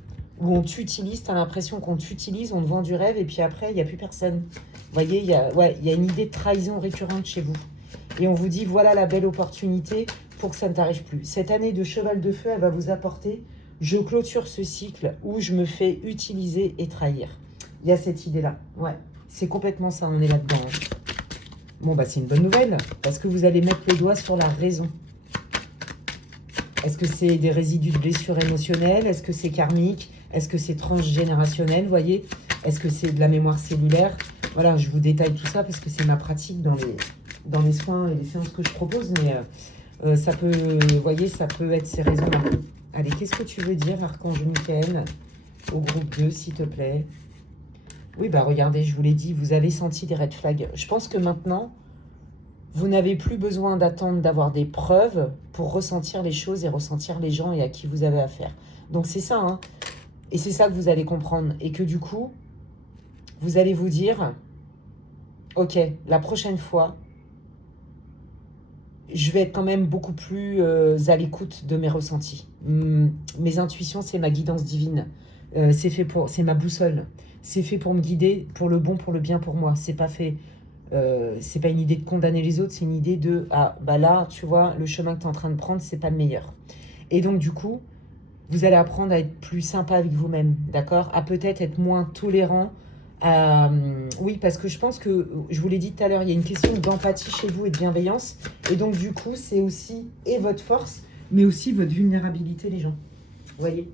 où on t'utilise, tu as l'impression qu'on t'utilise, on te vend du rêve et puis après, il n'y a plus personne. Vous voyez, il y a une idée de trahison récurrente chez vous. Et on vous dit, voilà la belle opportunité pour que ça ne t'arrive plus. Cette année de cheval de feu, elle va vous apporter, je clôture ce cycle où je me fais utiliser et trahir. Il y a cette idée-là. Ouais, c'est complètement ça, on est là-dedans. Hein. Bon, bah c'est une bonne nouvelle parce que vous allez mettre le doigt sur la raison. Est-ce que c'est des résidus de blessures émotionnelles? Est-ce que c'est karmique? Est-ce que c'est transgénérationnel? Vous voyez? Est-ce que c'est de la mémoire cellulaire? Voilà, je vous détaille tout ça parce que c'est ma pratique dans les soins et les séances que je propose. Mais ça peut, vous voyez, ça peut être ces raisons-là. Allez, qu'est-ce que tu veux dire, Archange Michael, au groupe 2, s'il te plaît? Oui, bah regardez, je vous l'ai dit, vous avez senti des red flags. Je pense que maintenant, vous n'avez plus besoin d'attendre d'avoir des preuves pour ressentir les choses et ressentir les gens et à qui vous avez affaire. Donc c'est ça, hein. Et c'est ça que vous allez comprendre. Et que du coup, vous allez vous dire, ok, la prochaine fois, je vais être quand même beaucoup plus à l'écoute de mes ressentis. Mes intuitions, c'est ma guidance divine. C'est ma boussole. C'est fait pour me guider, pour le bon, pour le bien pour moi. C'est pas une idée de condamner les autres, c'est une idée de ah bah là, tu vois, le chemin que tu es en train de prendre, c'est pas le meilleur. Et donc du coup, vous allez apprendre à être plus sympa avec vous-même, d'accord? À peut-être être moins tolérant. Oui, parce que je pense que, je vous l'ai dit tout à l'heure, il y a une question d'empathie chez vous et de bienveillance. Et donc, du coup, c'est aussi et votre force, mais aussi votre vulnérabilité, les gens. Vous voyez?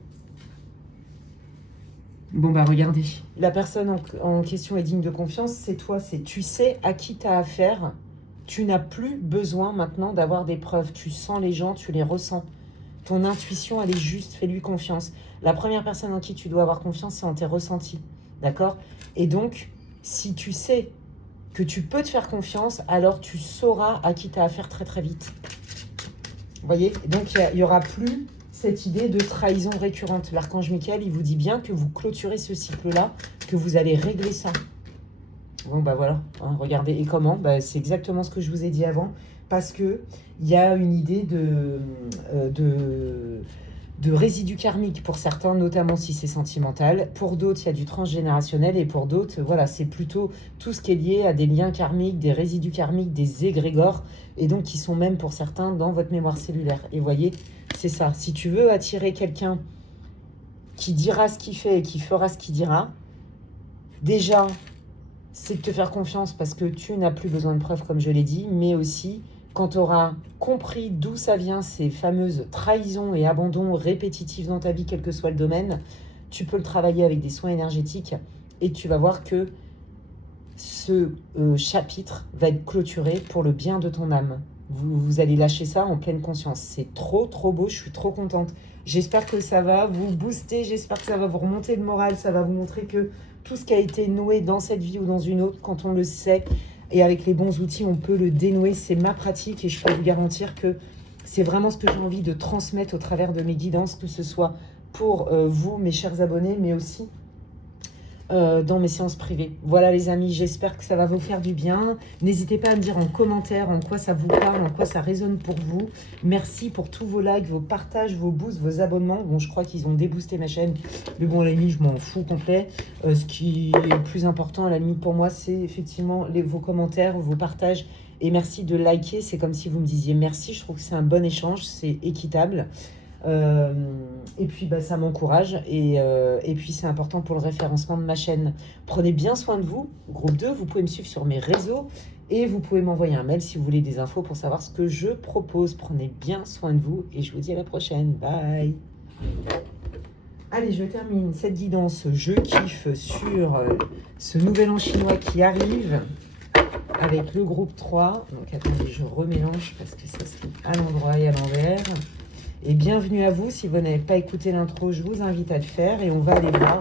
Bon, bah regardez. La personne en question est digne de confiance, c'est toi, c'est tu sais à qui tu as affaire. Tu n'as plus besoin maintenant d'avoir des preuves. Tu sens les gens, tu les ressens. Ton intuition, elle est juste, fais-lui confiance. La première personne en qui tu dois avoir confiance, c'est en tes ressentis. D'accord? Et donc, si tu sais que tu peux te faire confiance, alors tu sauras à qui tu as affaire très très vite. Vous voyez? Donc, il n'y aura plus cette idée de trahison récurrente. L'archange Michael, il vous dit bien que vous clôturez ce cycle-là, que vous allez régler ça. Bon, bah voilà, hein, regardez. Et comment? Bah, c'est exactement ce que je vous ai dit avant, parce qu'il y a une idée de résidus karmiques pour certains, notamment si c'est sentimental. Pour d'autres, il y a du transgénérationnel, et pour d'autres, voilà, c'est plutôt tout ce qui est lié à des liens karmiques, des résidus karmiques, des égrégores, et donc qui sont même pour certains dans votre mémoire cellulaire. Et vous voyez, c'est ça. Si tu veux attirer quelqu'un qui dira ce qu'il fait et qui fera ce qu'il dira, déjà, c'est de te faire confiance parce que tu n'as plus besoin de preuves, comme je l'ai dit, mais aussi quand tu auras compris d'où ça vient, ces fameuses trahisons et abandons répétitifs dans ta vie, quel que soit le domaine, tu peux le travailler avec des soins énergétiques et tu vas voir que ce chapitre va être clôturé pour le bien de ton âme. Vous allez lâcher ça en pleine conscience. C'est trop, trop beau, je suis trop contente. J'espère que ça va vous booster, j'espère que ça va vous remonter le moral, ça va vous montrer que tout ce qui a été noué dans cette vie ou dans une autre, quand on le sait, et avec les bons outils, on peut le dénouer. C'est ma pratique et je peux vous garantir que c'est vraiment ce que j'ai envie de transmettre au travers de mes guidances, que ce soit pour vous, mes chers abonnés, mais aussi dans mes séances privées. Voilà les amis, j'espère que ça va vous faire du bien. N'hésitez pas à me dire en commentaire en quoi ça vous parle, en quoi ça résonne pour vous. Merci pour tous vos likes, vos partages, vos boosts, vos abonnements. Bon, je crois qu'ils ont déboosté ma chaîne, mais bon, à la limite, je m'en fous complet. Ce qui est le plus important, à la limite, pour moi, c'est effectivement vos commentaires, vos partages. Et merci de liker, c'est comme si vous me disiez merci. Je trouve que c'est un bon échange, c'est équitable. Et puis bah, ça m'encourage et puis c'est important pour le référencement de ma chaîne. Prenez bien soin de vous. Groupe 2, vous pouvez me suivre sur mes réseaux et vous pouvez m'envoyer un mail si vous voulez des infos pour savoir ce que je propose. Prenez bien soin de vous et je vous dis à la prochaine. Bye. Allez, je termine cette guidance. Je kiffe sur ce nouvel an chinois qui arrive avec le groupe 3. Donc attendez, je remélange parce que ça se lit à l'endroit et à l'envers. Et bienvenue à vous. Si vous n'avez pas écouté l'intro, je vous invite à le faire. Et on va aller voir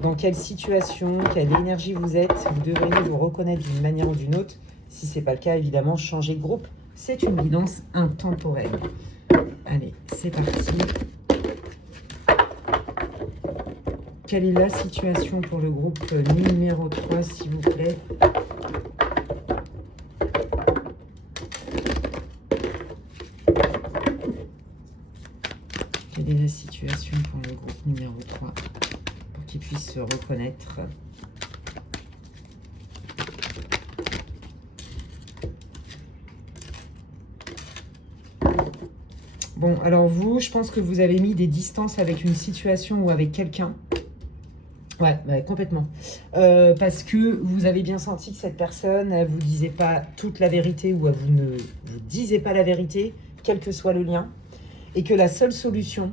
dans quelle situation, quelle énergie vous êtes. Vous devriez vous reconnaître d'une manière ou d'une autre. Si ce n'est pas le cas, évidemment, changez de groupe. C'est une guidance intemporelle. Allez, c'est parti. Quelle est la situation pour le groupe numéro 3, s'il vous plaît? Quelle est la situation pour le groupe numéro 3 pour qu'ils puissent se reconnaître? Bon, alors vous, je pense que vous avez mis des distances avec une situation ou avec quelqu'un. Ouais, complètement. Parce que vous avez bien senti que cette personne, elle vous disait pas toute la vérité ou elle vous ne vous disait pas la vérité, quel que soit le lien. Et que la seule solution,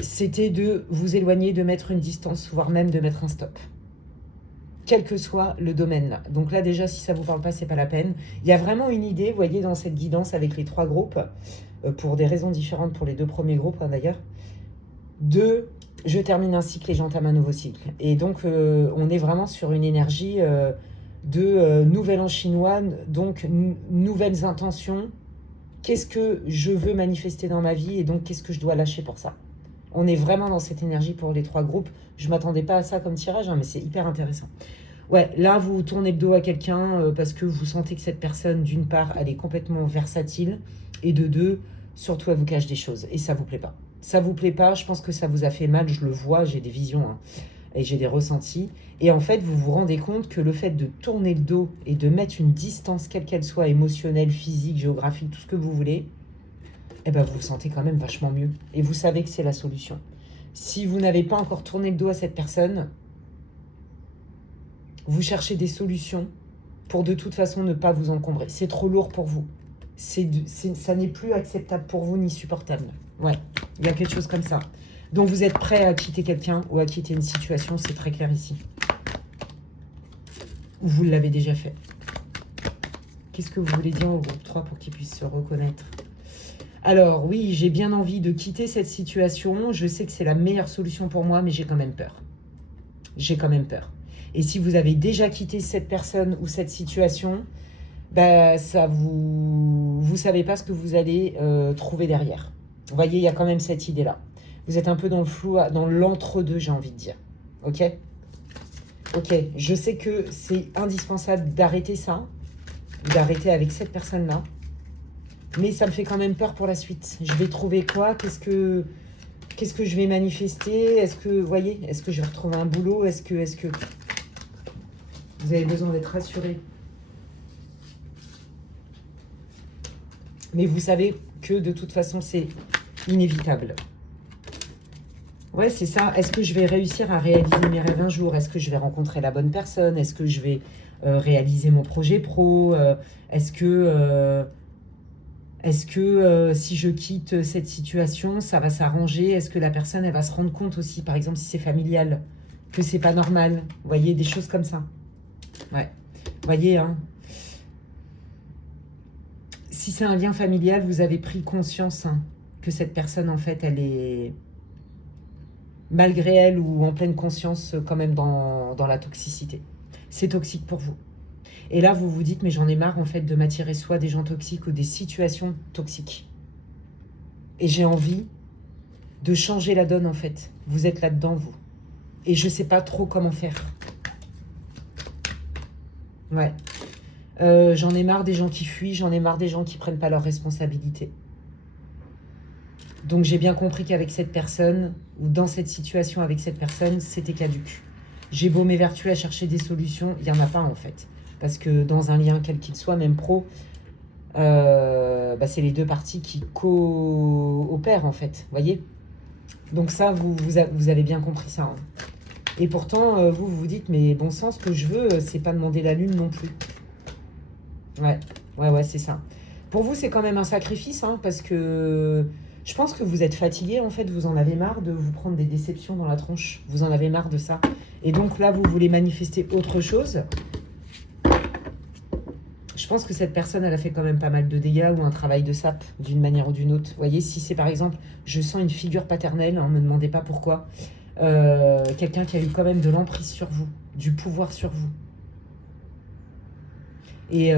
c'était de vous éloigner, de mettre une distance, voire même de mettre un stop. Quel que soit le domaine là. Donc là déjà, si ça ne vous parle pas, c'est pas la peine. Il y a vraiment une idée, vous voyez, dans cette guidance avec les 3 groupes, pour des raisons différentes pour les 2 premiers groupes hein, d'ailleurs, de Je termine un cycle et j'entame un nouveau cycle. Et donc, on est vraiment sur une énergie de nouvel an chinois, donc nouvelles intentions. Qu'est-ce que je veux manifester dans ma vie et donc qu'est-ce que je dois lâcher pour ça? On est vraiment dans cette énergie pour les 3 groupes. Je ne m'attendais pas à ça comme tirage, hein, mais c'est hyper intéressant. Ouais, là, vous tournez le dos à quelqu'un parce que vous sentez que cette personne, d'une part, elle est complètement versatile, et de deux, surtout, elle vous cache des choses, et ça vous plaît pas. Ça vous plaît pas, je pense que ça vous a fait mal, je le vois, j'ai des visions, hein, et j'ai des ressentis. Et en fait, vous vous rendez compte que le fait de tourner le dos et de mettre une distance, quelle qu'elle soit, émotionnelle, physique, géographique, tout ce que vous voulez, eh ben, vous vous sentez quand même vachement mieux. Et vous savez que c'est la solution. Si vous n'avez pas encore tourné le dos à cette personne, vous cherchez des solutions pour de toute façon ne pas vous encombrer. C'est trop lourd pour vous. Ça n'est plus acceptable pour vous ni supportable. Ouais, il y a quelque chose comme ça. Donc vous êtes prêt à quitter quelqu'un ou à quitter une situation, c'est très clair ici. Ou vous l'avez déjà fait. Qu'est-ce que vous voulez dire au groupe 3 pour qu'il puisse se reconnaître? Alors oui, j'ai bien envie de quitter cette situation. Je sais que c'est la meilleure solution pour moi, mais j'ai quand même peur. J'ai quand même peur. Et si vous avez déjà quitté cette personne ou cette situation, bah, vous savez pas ce que vous allez trouver derrière. Vous voyez, il y a quand même cette idée-là. Vous êtes un peu dans le flou, dans l'entre-deux, j'ai envie de dire. Ok? Ok, je sais que c'est indispensable d'arrêter ça, d'arrêter avec cette personne-là. Mais ça me fait quand même peur pour la suite. Je vais trouver quoi? Qu'est-ce que je vais manifester? Est-ce que, vous voyez, est-ce que je vais retrouver un boulot? Est-ce que vous avez besoin d'être rassuré? Mais vous savez que de toute façon, c'est inévitable. Ouais, c'est ça. Est-ce que je vais réussir à réaliser mes rêves un jour? Est-ce que je vais rencontrer la bonne personne? Est-ce que je vais réaliser mon projet pro? Est-ce que si je quitte cette situation, ça va s'arranger? Est-ce que la personne, elle va se rendre compte aussi, par exemple, si c'est familial, que c'est pas normal? Vous voyez, des choses comme ça. Ouais. Vous voyez, hein? Si c'est un lien familial, vous avez pris conscience que cette personne, en fait, elle est, malgré elle ou en pleine conscience, quand même dans la toxicité. C'est toxique pour vous. Et là, vous vous dites, mais j'en ai marre, en fait, de m'attirer soit des gens toxiques ou des situations toxiques. Et j'ai envie de changer la donne, en fait. Vous êtes là-dedans, vous. Et je ne sais pas trop comment faire. Ouais. J'en ai marre des gens qui fuient, j'en ai marre des gens qui ne prennent pas leurs responsabilités. Donc j'ai bien compris qu'avec cette personne, ou dans cette situation avec cette personne, c'était caduc. J'ai beau m'évertuer à chercher des solutions, il n'y en a pas en fait. Parce que dans un lien quel qu'il soit, même pro, c'est les deux parties qui coopèrent en fait, voyez. Donc ça, vous avez bien compris ça. Hein. Et pourtant, vous vous dites, mais bon sang, ce que je veux, c'est pas demander la lune non plus. Ouais, c'est ça. Pour vous, c'est quand même un sacrifice, hein, parce que je pense que vous êtes fatigué, en fait, vous en avez marre de vous prendre des déceptions dans la tronche. Vous en avez marre de ça. Et donc là, vous voulez manifester autre chose. Je pense que cette personne, elle a fait quand même pas mal de dégâts ou un travail de sape, d'une manière ou d'une autre. Vous voyez, si c'est par exemple, je sens une figure paternelle, ne me demandez pas pourquoi, quelqu'un qui a eu quand même de l'emprise sur vous, du pouvoir sur vous. Et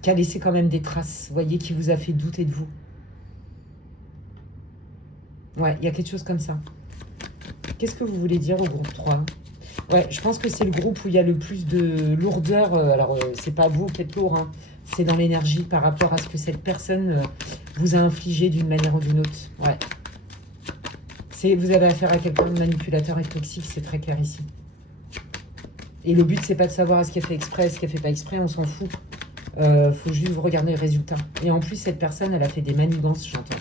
qui a laissé quand même des traces, vous voyez, qui vous a fait douter de vous. Ouais, il y a quelque chose comme ça. Qu'est-ce que vous voulez dire au groupe 3? Ouais, je pense que c'est le groupe où il y a le plus de lourdeur. Alors, c'est pas vous qui êtes lourd, hein. C'est dans l'énergie par rapport à ce que cette personne vous a infligé d'une manière ou d'une autre. Ouais. Vous avez affaire à quelqu'un de manipulateur et toxique, c'est très clair ici. Et le but, c'est pas de savoir est-ce qu'elle fait exprès, est-ce qu'elle fait pas exprès, on s'en fout. Faut juste vous regarder le résultat. Et en plus, cette personne, elle a fait des manigances, j'entends,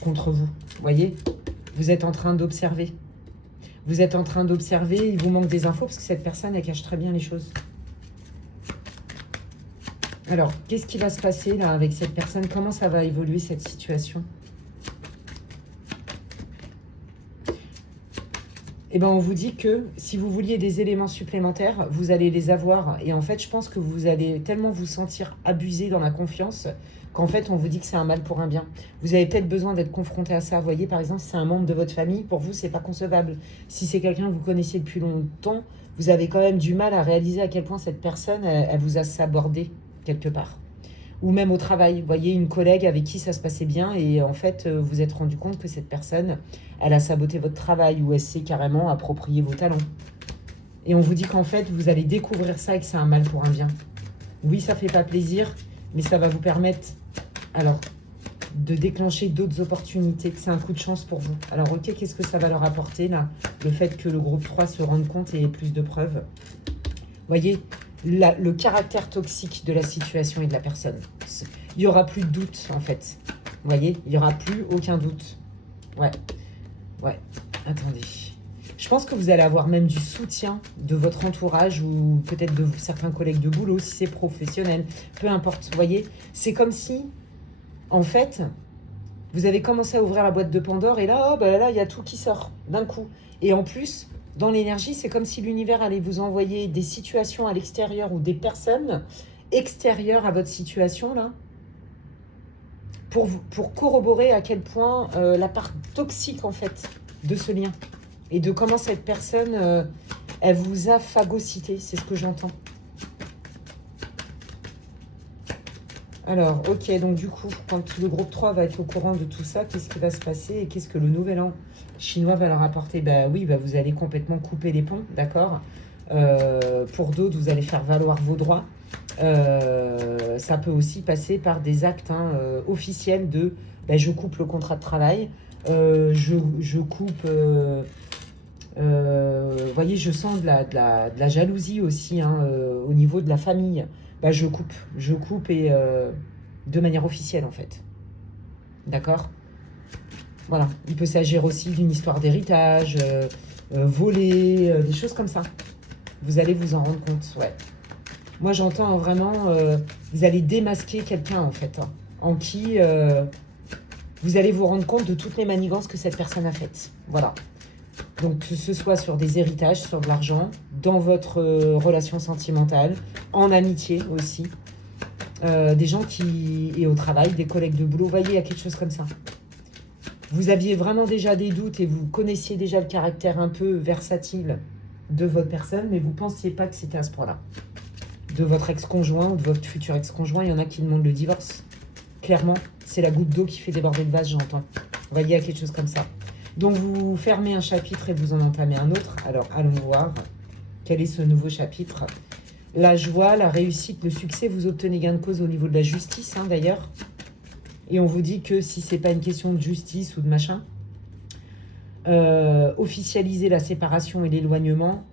contre vous. Vous voyez? Vous êtes en train d'observer. Vous êtes en train d'observer, il vous manque des infos, parce que cette personne, elle cache très bien les choses. Alors, qu'est-ce qui va se passer, là, avec cette personne? Comment ça va évoluer, cette situation? Eh ben, on vous dit que si vous vouliez des éléments supplémentaires, vous allez les avoir. Et en fait, je pense que vous allez tellement vous sentir abusé dans la confiance qu'en fait, on vous dit que c'est un mal pour un bien. Vous avez peut-être besoin d'être confronté à ça. Vous voyez, par exemple, si c'est un membre de votre famille, pour vous, c'est pas concevable. Si c'est quelqu'un que vous connaissiez depuis longtemps, vous avez quand même du mal à réaliser à quel point cette personne, elle vous a sabordé quelque part. Ou même au travail, vous voyez une collègue avec qui ça se passait bien et en fait vous vous êtes rendu compte que cette personne, elle a saboté votre travail ou elle s'est carrément approprié vos talents. Et on vous dit qu'en fait vous allez découvrir ça et que c'est un mal pour un bien. Oui, ça fait pas plaisir, mais ça va vous permettre alors de déclencher d'autres opportunités. C'est un coup de chance pour vous. Alors ok, qu'est-ce que ça va leur apporter là? Le fait que le groupe 3 se rende compte et ait plus de preuves. Vous voyez, le caractère toxique de la situation et de la personne. Il n'y aura plus de doute, en fait. Vous voyez, il n'y aura plus aucun doute. Ouais, ouais, attendez. Je pense que vous allez avoir même du soutien de votre entourage ou peut-être de certains collègues de boulot, si c'est professionnel. Peu importe, vous voyez, c'est comme si, en fait, vous avez commencé à ouvrir la boîte de Pandore et là, oh, bah là, il y a tout qui sort d'un coup. Et en plus, dans l'énergie, c'est comme si l'univers allait vous envoyer des situations à l'extérieur ou des personnes extérieures à votre situation, là, pour corroborer à quel point la part toxique, en fait, de ce lien. Et de comment cette personne, elle vous a phagocyté, c'est ce que j'entends. Alors, ok, donc du coup, quand le groupe 3 va être au courant de tout ça, qu'est-ce qui va se passer et qu'est-ce que le nouvel an chinois va leur apporter? Bah oui, bah vous allez complètement couper les ponts, d'accord. Pour d'autres, vous allez faire valoir vos droits. Ça peut aussi passer par des actes officiels de bah, je coupe le contrat de travail, je coupe... vous voyez, je sens de la jalousie aussi au niveau de la famille. Bah, je coupe et de manière officielle en fait. D'accord? Voilà. Il peut s'agir aussi d'une histoire d'héritage, voler, des choses comme ça. Vous allez vous en rendre compte, ouais. Moi j'entends vraiment, vous allez démasquer quelqu'un en fait, hein, en qui vous allez vous rendre compte de toutes les manigances que cette personne a faites. Voilà. Donc que ce soit sur des héritages, sur de l'argent, dans votre relation sentimentale, en amitié aussi, des gens qui... et au travail, des collègues de boulot, vous voyez, il y a quelque chose comme ça. Vous aviez vraiment déjà des doutes et vous connaissiez déjà le caractère un peu versatile de votre personne, mais vous ne pensiez pas que c'était à ce point-là. De votre ex-conjoint ou de votre futur ex-conjoint, il y en a qui demandent le divorce. Clairement, c'est la goutte d'eau qui fait déborder le vase, j'entends. Vous voyez, il y a quelque chose comme ça. Donc vous fermez un chapitre et vous en entamez un autre. Alors allons voir quel est ce nouveau chapitre. La joie, la réussite, le succès, vous obtenez gain de cause au niveau de la justice d'ailleurs. Et on vous dit que si c'est pas une question de justice ou de machin, officialiser la séparation et l'éloignement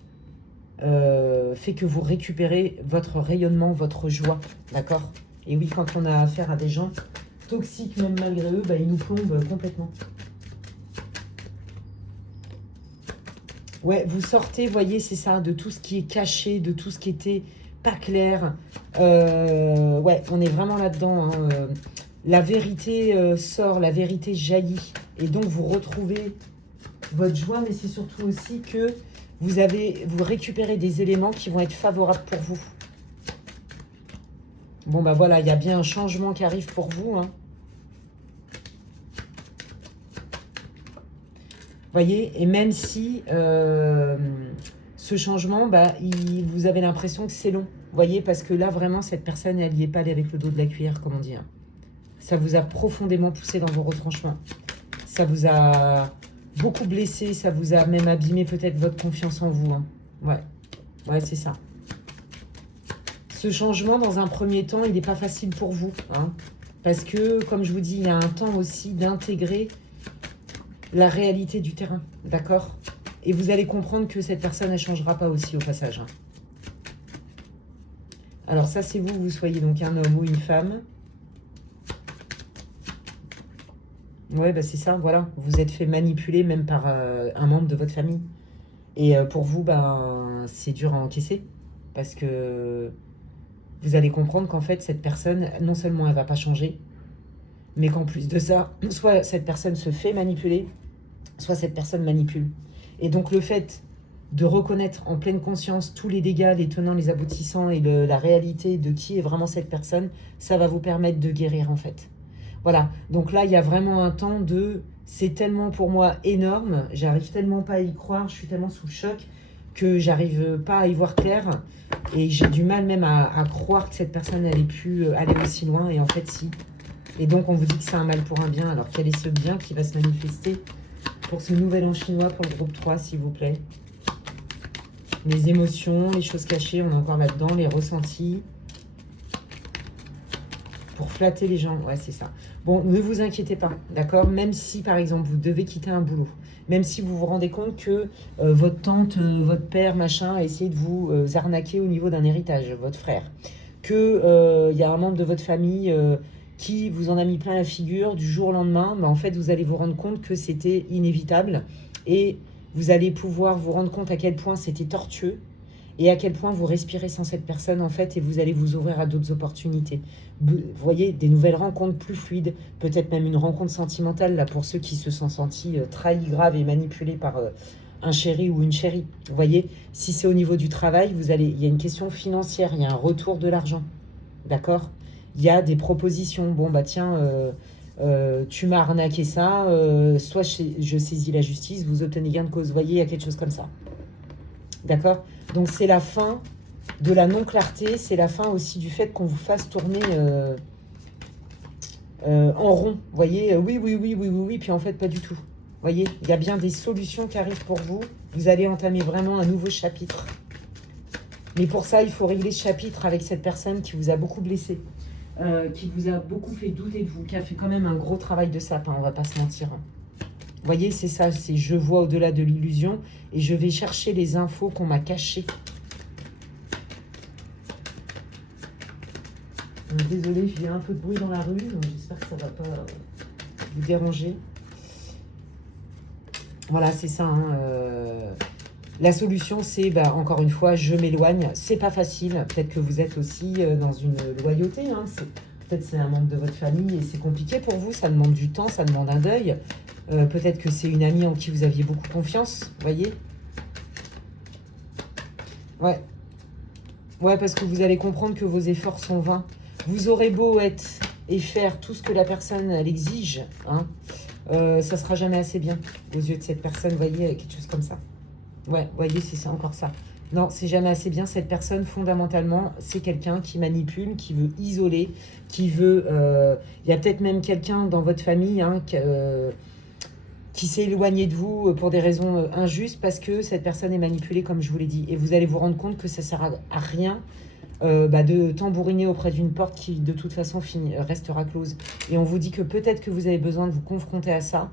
fait que vous récupérez votre rayonnement, votre joie, d'accord? Et oui, quand on a affaire à des gens toxiques, même malgré eux, bah, ils nous plombent complètement. Ouais, vous sortez, voyez, c'est ça, de tout ce qui est caché, de tout ce qui était pas clair. Ouais, on est vraiment là-dedans. La vérité sort, la vérité jaillit. Et donc, vous retrouvez votre joie, mais c'est surtout aussi que vous récupérez des éléments qui vont être favorables pour vous. Bon, bah voilà, il y a bien un changement qui arrive pour vous, voyez, et même si ce changement, bah, vous avez l'impression que c'est long. Voyez, parce que là, vraiment, cette personne, elle n'y est pas allée avec le dos de la cuillère, comme on dit. Ça vous a profondément poussé dans vos retranchements. Ça vous a beaucoup blessé, ça vous a même abîmé peut-être votre confiance en vous. Ouais, c'est ça. Ce changement, dans un premier temps, il n'est pas facile pour vous. Parce que, comme je vous dis, il y a un temps aussi d'intégrer la réalité du terrain, d'accord? Et vous allez comprendre que cette personne, elle ne changera pas aussi au passage. Alors ça, c'est vous soyez donc un homme ou une femme. Ouais, bah c'est ça, voilà. Vous êtes fait manipuler même par un membre de votre famille. Et pour vous, ben, c'est dur à encaisser. Parce que vous allez comprendre qu'en fait, cette personne, non seulement elle ne va pas changer, mais qu'en plus de ça, soit cette personne se fait manipuler, soit cette personne manipule. Et donc le fait de reconnaître en pleine conscience tous les dégâts, les tenants, les aboutissants et la réalité de qui est vraiment cette personne, ça va vous permettre de guérir en fait. Voilà, donc là il y a vraiment un temps de... C'est tellement pour moi énorme, j'arrive tellement pas à y croire, je suis tellement sous le choc que j'arrive pas à y voir clair et j'ai du mal même à croire que cette personne elle ait pu aller aussi loin et en fait si. Et donc on vous dit que c'est un mal pour un bien, alors quel est ce bien qui va se manifester pour ce nouvel an chinois pour le groupe 3 s'il vous plaît? Les émotions, les choses cachées, on est encore là-dedans, les ressentis. Pour flatter les gens, ouais c'est ça. Bon, ne vous inquiétez pas, d'accord? Même si par exemple vous devez quitter un boulot, même si vous vous rendez compte que votre tante, votre père, machin, a essayé de vous arnaquer au niveau d'un héritage, votre frère, que y a un membre de votre famille qui vous en a mis plein la figure du jour au lendemain, mais en fait vous allez vous rendre compte que c'était inévitable et vous allez pouvoir vous rendre compte à quel point c'était tortueux et à quel point vous respirez sans cette personne en fait et vous allez vous ouvrir à d'autres opportunités. Vous voyez, des nouvelles rencontres plus fluides, peut-être même une rencontre sentimentale là pour ceux qui se sont sentis trahis grave et manipulés par un chéri ou une chérie. Vous voyez, si c'est au niveau du travail, il y a une question financière, il y a un retour de l'argent, d'accord? Il y a des propositions, bon bah tiens, tu m'as arnaqué ça, soit je saisis la justice, vous obtenez gain de cause, vous voyez, il y a quelque chose comme ça. D'accord? Donc c'est la fin de la non-clarté, c'est la fin aussi du fait qu'on vous fasse tourner en rond. Vous voyez, oui, oui, oui, oui, oui, oui, puis en fait pas du tout. Vous voyez, il y a bien des solutions qui arrivent pour vous. Vous allez entamer vraiment un nouveau chapitre. Mais pour ça, il faut régler ce chapitre avec cette personne qui vous a beaucoup blessé, qui vous a beaucoup fait douter de vous, qui a fait quand même un gros travail de sapin, on va pas se mentir. Vous voyez, c'est ça, c'est je vois au-delà de l'illusion et je vais chercher les infos qu'on m'a cachées. Désolée, il y a un peu de bruit dans la rue, donc j'espère que ça ne va pas vous déranger. Voilà, c'est ça. Hein, la solution, c'est, bah, encore une fois, je m'éloigne. C'est pas facile. Peut-être que vous êtes aussi dans une loyauté. Hein. Peut-être c'est un membre de votre famille et c'est compliqué pour vous. Ça demande du temps, ça demande un deuil. Peut-être que c'est une amie en qui vous aviez beaucoup confiance. Vous voyez? Ouais. Ouais, parce que vous allez comprendre que vos efforts sont vains. Vous aurez beau être et faire tout ce que la personne elle exige, hein, ça sera jamais assez bien aux yeux de cette personne, vous voyez, quelque chose comme ça. Ouais, vous voyez, c'est ça, encore ça. Non, c'est jamais assez bien. Cette personne, fondamentalement, c'est quelqu'un qui manipule, qui veut isoler, qui veut... Il y a peut-être même quelqu'un dans votre famille hein, qui s'est éloigné de vous pour des raisons injustes parce que cette personne est manipulée, comme je vous l'ai dit. Et vous allez vous rendre compte que ça ne sert à rien de tambouriner auprès d'une porte qui, de toute façon, restera close. Et on vous dit que peut-être que vous avez besoin de vous confronter à ça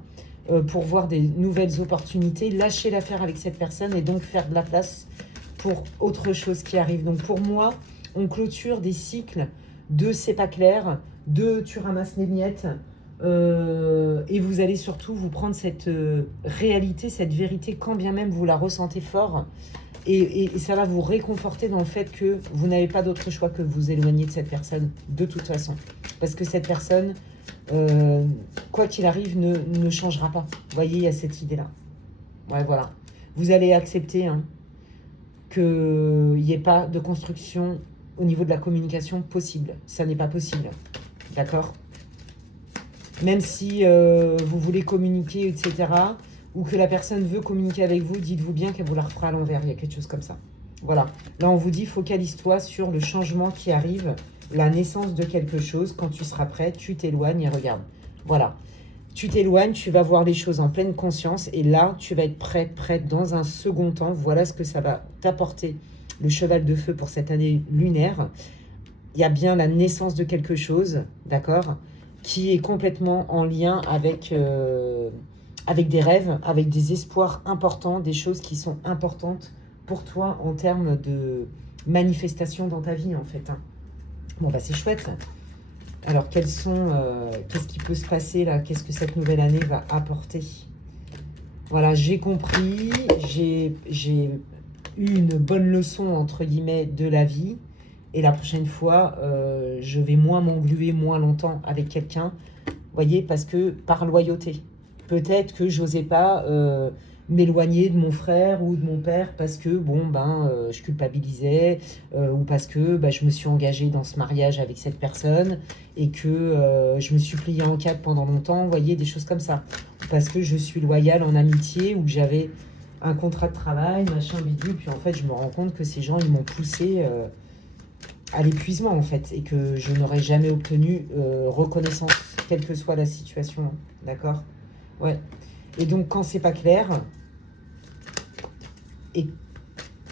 pour voir des nouvelles opportunités, lâcher l'affaire avec cette personne et donc faire de la place pour autre chose qui arrive. Donc pour moi, on clôture des cycles de c'est pas clair, de tu ramasses les miettes, et vous allez surtout vous prendre cette réalité, cette vérité, quand bien même vous la ressentez fort, et ça va vous réconforter dans le fait que vous n'avez pas d'autre choix que de vous éloigner de cette personne, de toute façon. Parce que cette personne, quoi qu'il arrive, ne changera pas. Vous voyez, il y a cette idée-là. Ouais, voilà. Vous allez accepter hein, qu'il n'y ait pas de construction au niveau de la communication possible. Ça n'est pas possible. D'accord ? Même si vous voulez communiquer, etc., ou que la personne veut communiquer avec vous, dites-vous bien qu'elle vous la refera à l'envers. Il y a quelque chose comme ça. Voilà. Là, on vous dit, focalise-toi sur le changement qui arrive, la naissance de quelque chose. Quand tu seras prêt, tu t'éloignes et regarde. Voilà. Tu t'éloignes, tu vas voir les choses en pleine conscience et là, tu vas être prête dans un second temps. Voilà ce que ça va t'apporter, le cheval de feu pour cette année lunaire. Il y a bien la naissance de quelque chose, d'accord, qui est complètement en lien avec des rêves, avec des espoirs importants, des choses qui sont importantes pour toi en termes de manifestation dans ta vie, en fait. Hein. Bon, bah c'est chouette. Alors, qu'est-ce qui peut se passer là? Qu'est-ce que cette nouvelle année va apporter? Voilà, j'ai compris, j'ai eu une bonne leçon, entre guillemets, de la vie. Et la prochaine fois, je vais moins m'engluer moins longtemps avec quelqu'un. Vous voyez, parce que par loyauté. Peut-être que j'osais pas m'éloigner de mon frère ou de mon père parce que bon je culpabilisais ou parce que je me suis engagée dans ce mariage avec cette personne et que je me suis pliée en quatre pendant longtemps, vous voyez, des choses comme ça. Ou parce que je suis loyale en amitié ou que j'avais un contrat de travail, machin bidule, puis en fait je me rends compte que ces gens ils m'ont poussé à l'épuisement en fait et que je n'aurais jamais obtenu reconnaissance, quelle que soit la situation, d'accord? Ouais. Et donc quand c'est pas clair, et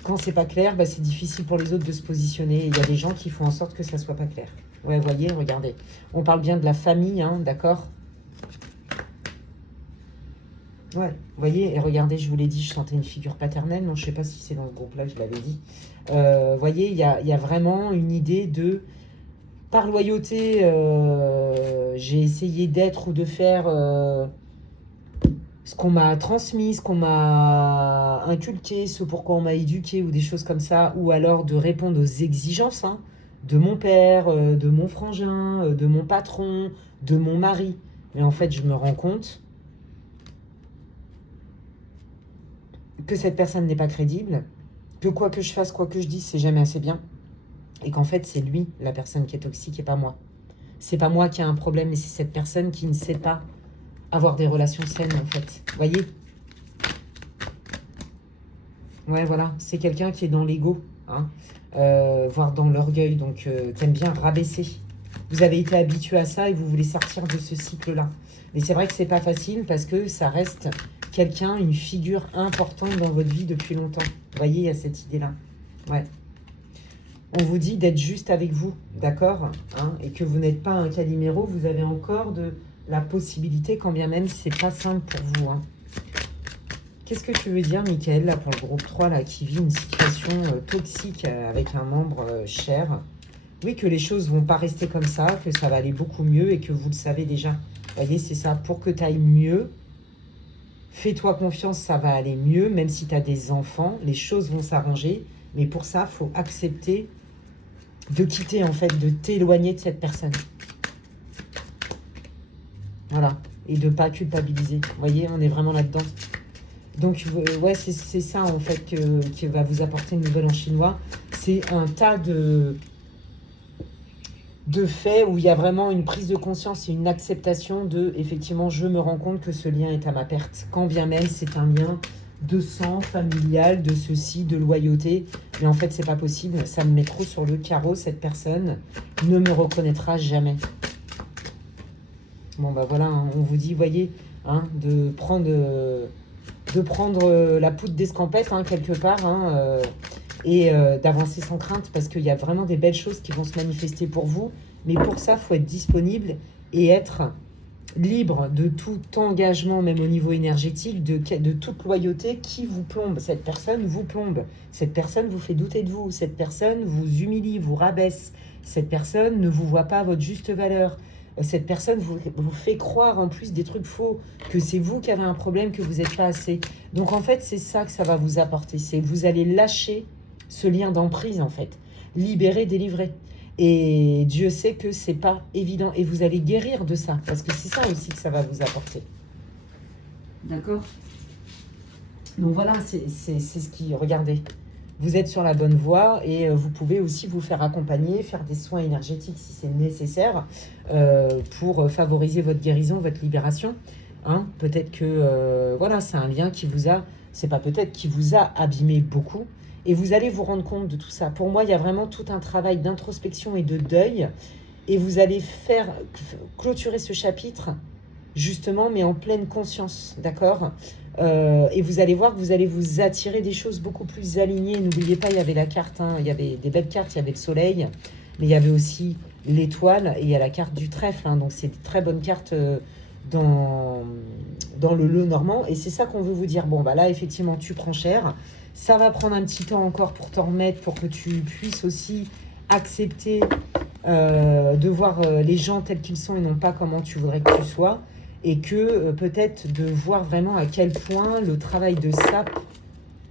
quand c'est pas clair, c'est difficile pour les autres de se positionner. Il y a des gens qui font en sorte que ça soit pas clair. Ouais, voyez, regardez. On parle bien de la famille, hein, d'accord? Ouais, vous voyez, et regardez, je vous l'ai dit, je sentais une figure paternelle. Non, je sais pas si c'est dans ce groupe-là que je l'avais dit. Vous voyez, il y a vraiment une idée de... Par loyauté, j'ai essayé d'être ou de faire ce qu'on m'a transmis, ce qu'on m'a inculqué, ce pourquoi on m'a éduqué ou des choses comme ça, ou alors de répondre aux exigences hein, de mon père, de mon frangin, de mon patron, de mon mari. Mais en fait, je me rends compte que cette personne n'est pas crédible, que quoi que je fasse, quoi que je dise, c'est jamais assez bien, et qu'en fait, c'est lui, la personne qui est toxique, et pas moi. C'est pas moi qui ai un problème, mais c'est cette personne qui ne sait pas avoir des relations saines, en fait. Vous voyez? Ouais, voilà. C'est quelqu'un qui est dans l'ego, hein, voire dans l'orgueil, donc qui aime bien rabaisser. Vous avez été habitué à ça et vous voulez sortir de ce cycle-là. Mais c'est vrai que c'est pas facile parce que ça reste quelqu'un, une figure importante dans votre vie depuis longtemps. Vous voyez, il y a cette idée-là. Ouais. On vous dit d'être juste avec vous, d'accord, hein, et que vous n'êtes pas un Calimero, vous avez encore de la possibilité, quand bien même c'est pas simple pour vous. Hein. Qu'est-ce que tu veux dire, Mickaël, là, pour le groupe 3, là, qui vit une situation toxique avec un membre cher? Oui, que les choses vont pas rester comme ça, que ça va aller beaucoup mieux et que vous le savez déjà. Vous voyez, c'est ça. Pour que tu ailles mieux, fais-toi confiance, ça va aller mieux. Même si tu as des enfants, les choses vont s'arranger. Mais pour ça, il faut accepter de quitter, en fait, de t'éloigner de cette personne. Voilà. Et de ne pas culpabiliser. Vous voyez, on est vraiment là-dedans. Donc, ouais, c'est ça, en fait, qui va vous apporter une nouvelle en chinois. C'est un tas de faits où il y a vraiment une prise de conscience et une acceptation de, effectivement, je me rends compte que ce lien est à ma perte. Quand bien même, c'est un lien de sang, familial, de ceci, de loyauté. Mais en fait, c'est pas possible. Ça me met trop sur le carreau. Cette personne ne me reconnaîtra jamais. Bon, voilà, hein, on vous dit, voyez, hein, de prendre la poudre d'escampette, hein, quelque part, hein, et d'avancer sans crainte, parce qu'il y a vraiment des belles choses qui vont se manifester pour vous. Mais pour ça, il faut être disponible et être libre de tout engagement, même au niveau énergétique, de toute loyauté qui vous plombe. Cette personne vous plombe. Cette personne vous fait douter de vous. Cette personne vous humilie, vous rabaisse. Cette personne ne vous voit pas à votre juste valeur. Cette personne vous fait croire en plus des trucs faux, que c'est vous qui avez un problème, que vous n'êtes pas assez. Donc en fait, c'est ça que ça va vous apporter. C'est que vous allez lâcher ce lien d'emprise, en fait. Libérer, délivrer. Et Dieu sait que c'est pas évident. Et vous allez guérir de ça. Parce que c'est ça aussi que ça va vous apporter. D'accord? Donc voilà, c'est ce qui... Regardez. Vous êtes sur la bonne voie et vous pouvez aussi vous faire accompagner, faire des soins énergétiques si c'est nécessaire pour favoriser votre guérison, votre libération. Hein, peut-être que voilà, c'est un lien qui vous a... C'est pas peut-être, qui vous a abîmé beaucoup. Et vous allez vous rendre compte de tout ça. Pour moi, il y a vraiment tout un travail d'introspection et de deuil. Et vous allez faire clôturer ce chapitre, justement, mais en pleine conscience, d'accord ? Et vous allez voir que vous allez vous attirer des choses beaucoup plus alignées. N'oubliez pas, il y avait la carte, hein, il y avait des belles cartes, il y avait le soleil, mais il y avait aussi l'étoile et il y a la carte du trèfle. Hein, donc, c'est de très bonnes cartes dans le normand. Et c'est ça qu'on veut vous dire. Bon, là, effectivement, tu prends cher. Ça va prendre un petit temps encore pour t'en remettre, pour que tu puisses aussi accepter de voir les gens tels qu'ils sont et non pas comment tu voudrais que tu sois. Et que peut-être de voir vraiment à quel point le travail de sape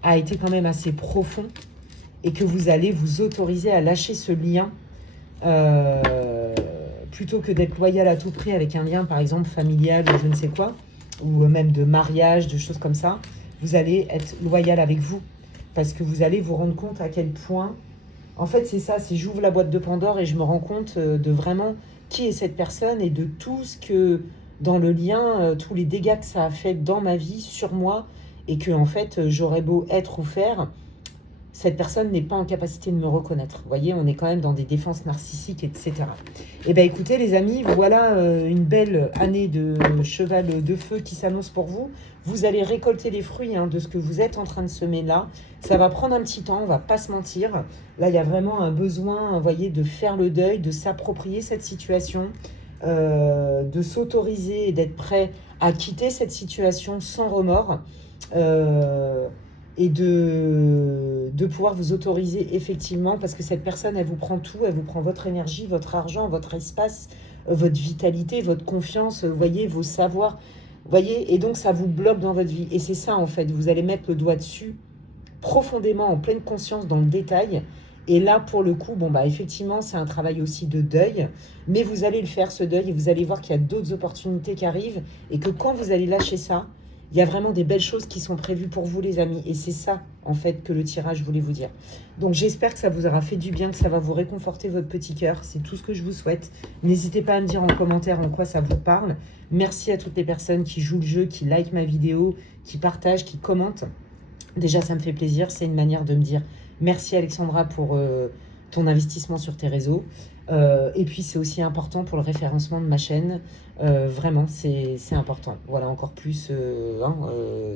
a été quand même assez profond et que vous allez vous autoriser à lâcher ce lien plutôt que d'être loyal à tout prix avec un lien par exemple familial ou je ne sais quoi, ou même de mariage, de choses comme ça. vous allez être loyal avec vous. Parce que vous allez vous rendre compte à quel point... En fait, c'est ça, c'est j'ouvre la boîte de Pandore et je me rends compte de vraiment qui est cette personne et de tout ce que, dans le lien, tous les dégâts que ça a fait dans ma vie, sur moi, et que, en fait, j'aurais beau être ou faire, cette personne n'est pas en capacité de me reconnaître. Vous voyez, on est quand même dans des défenses narcissiques, etc. Eh bien, écoutez, les amis, voilà une belle année de cheval de feu qui s'annonce pour vous. Vous allez récolter les fruits de ce que vous êtes en train de semer là. Ça va prendre un petit temps, on va pas se mentir. Là, il y a vraiment un besoin, vous voyez, de faire le deuil, de s'approprier cette situation, de s'autoriser et d'être prêt à quitter cette situation sans remords. Et de pouvoir vous autoriser effectivement, parce que cette personne, elle vous prend tout, elle vous prend votre énergie, votre argent, votre espace, votre vitalité, votre confiance, vous voyez, vos savoirs, vous voyez, et donc ça vous bloque dans votre vie. Et c'est ça en fait, vous allez mettre le doigt dessus profondément, en pleine conscience, dans le détail. Et là, pour le coup, bon, bah, effectivement, c'est un travail aussi de deuil, mais vous allez le faire, ce deuil, et vous allez voir qu'il y a d'autres opportunités qui arrivent, et que quand vous allez lâcher ça, il y a vraiment des belles choses qui sont prévues pour vous, les amis. Et c'est ça, en fait, que le tirage voulait vous dire. Donc, j'espère que ça vous aura fait du bien, que ça va vous réconforter votre petit cœur. C'est tout ce que je vous souhaite. N'hésitez pas à me dire en commentaire en quoi ça vous parle. Merci à toutes les personnes qui jouent le jeu, qui likent ma vidéo, qui partagent, qui commentent. Déjà, ça me fait plaisir. C'est une manière de me dire merci, Alexandra, pour ton investissement sur tes réseaux. Et puis, c'est aussi important pour le référencement de ma chaîne. Vraiment, c'est important. Voilà, encore plus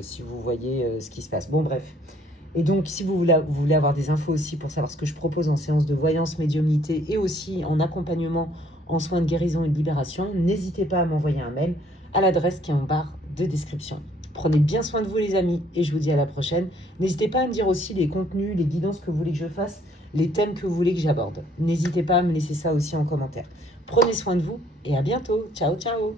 si vous voyez ce qui se passe. Bon, bref. Et donc, si vous voulez avoir des infos aussi pour savoir ce que je propose en séance de voyance, médiumnité et aussi en accompagnement en soins de guérison et de libération, n'hésitez pas à m'envoyer un mail à l'adresse qui est en barre de description. Prenez bien soin de vous, les amis, et je vous dis à la prochaine. N'hésitez pas à me dire aussi les contenus, les guidances que vous voulez que je fasse, les thèmes que vous voulez que j'aborde. N'hésitez pas à me laisser ça aussi en commentaire. Prenez soin de vous et à bientôt. Ciao, ciao.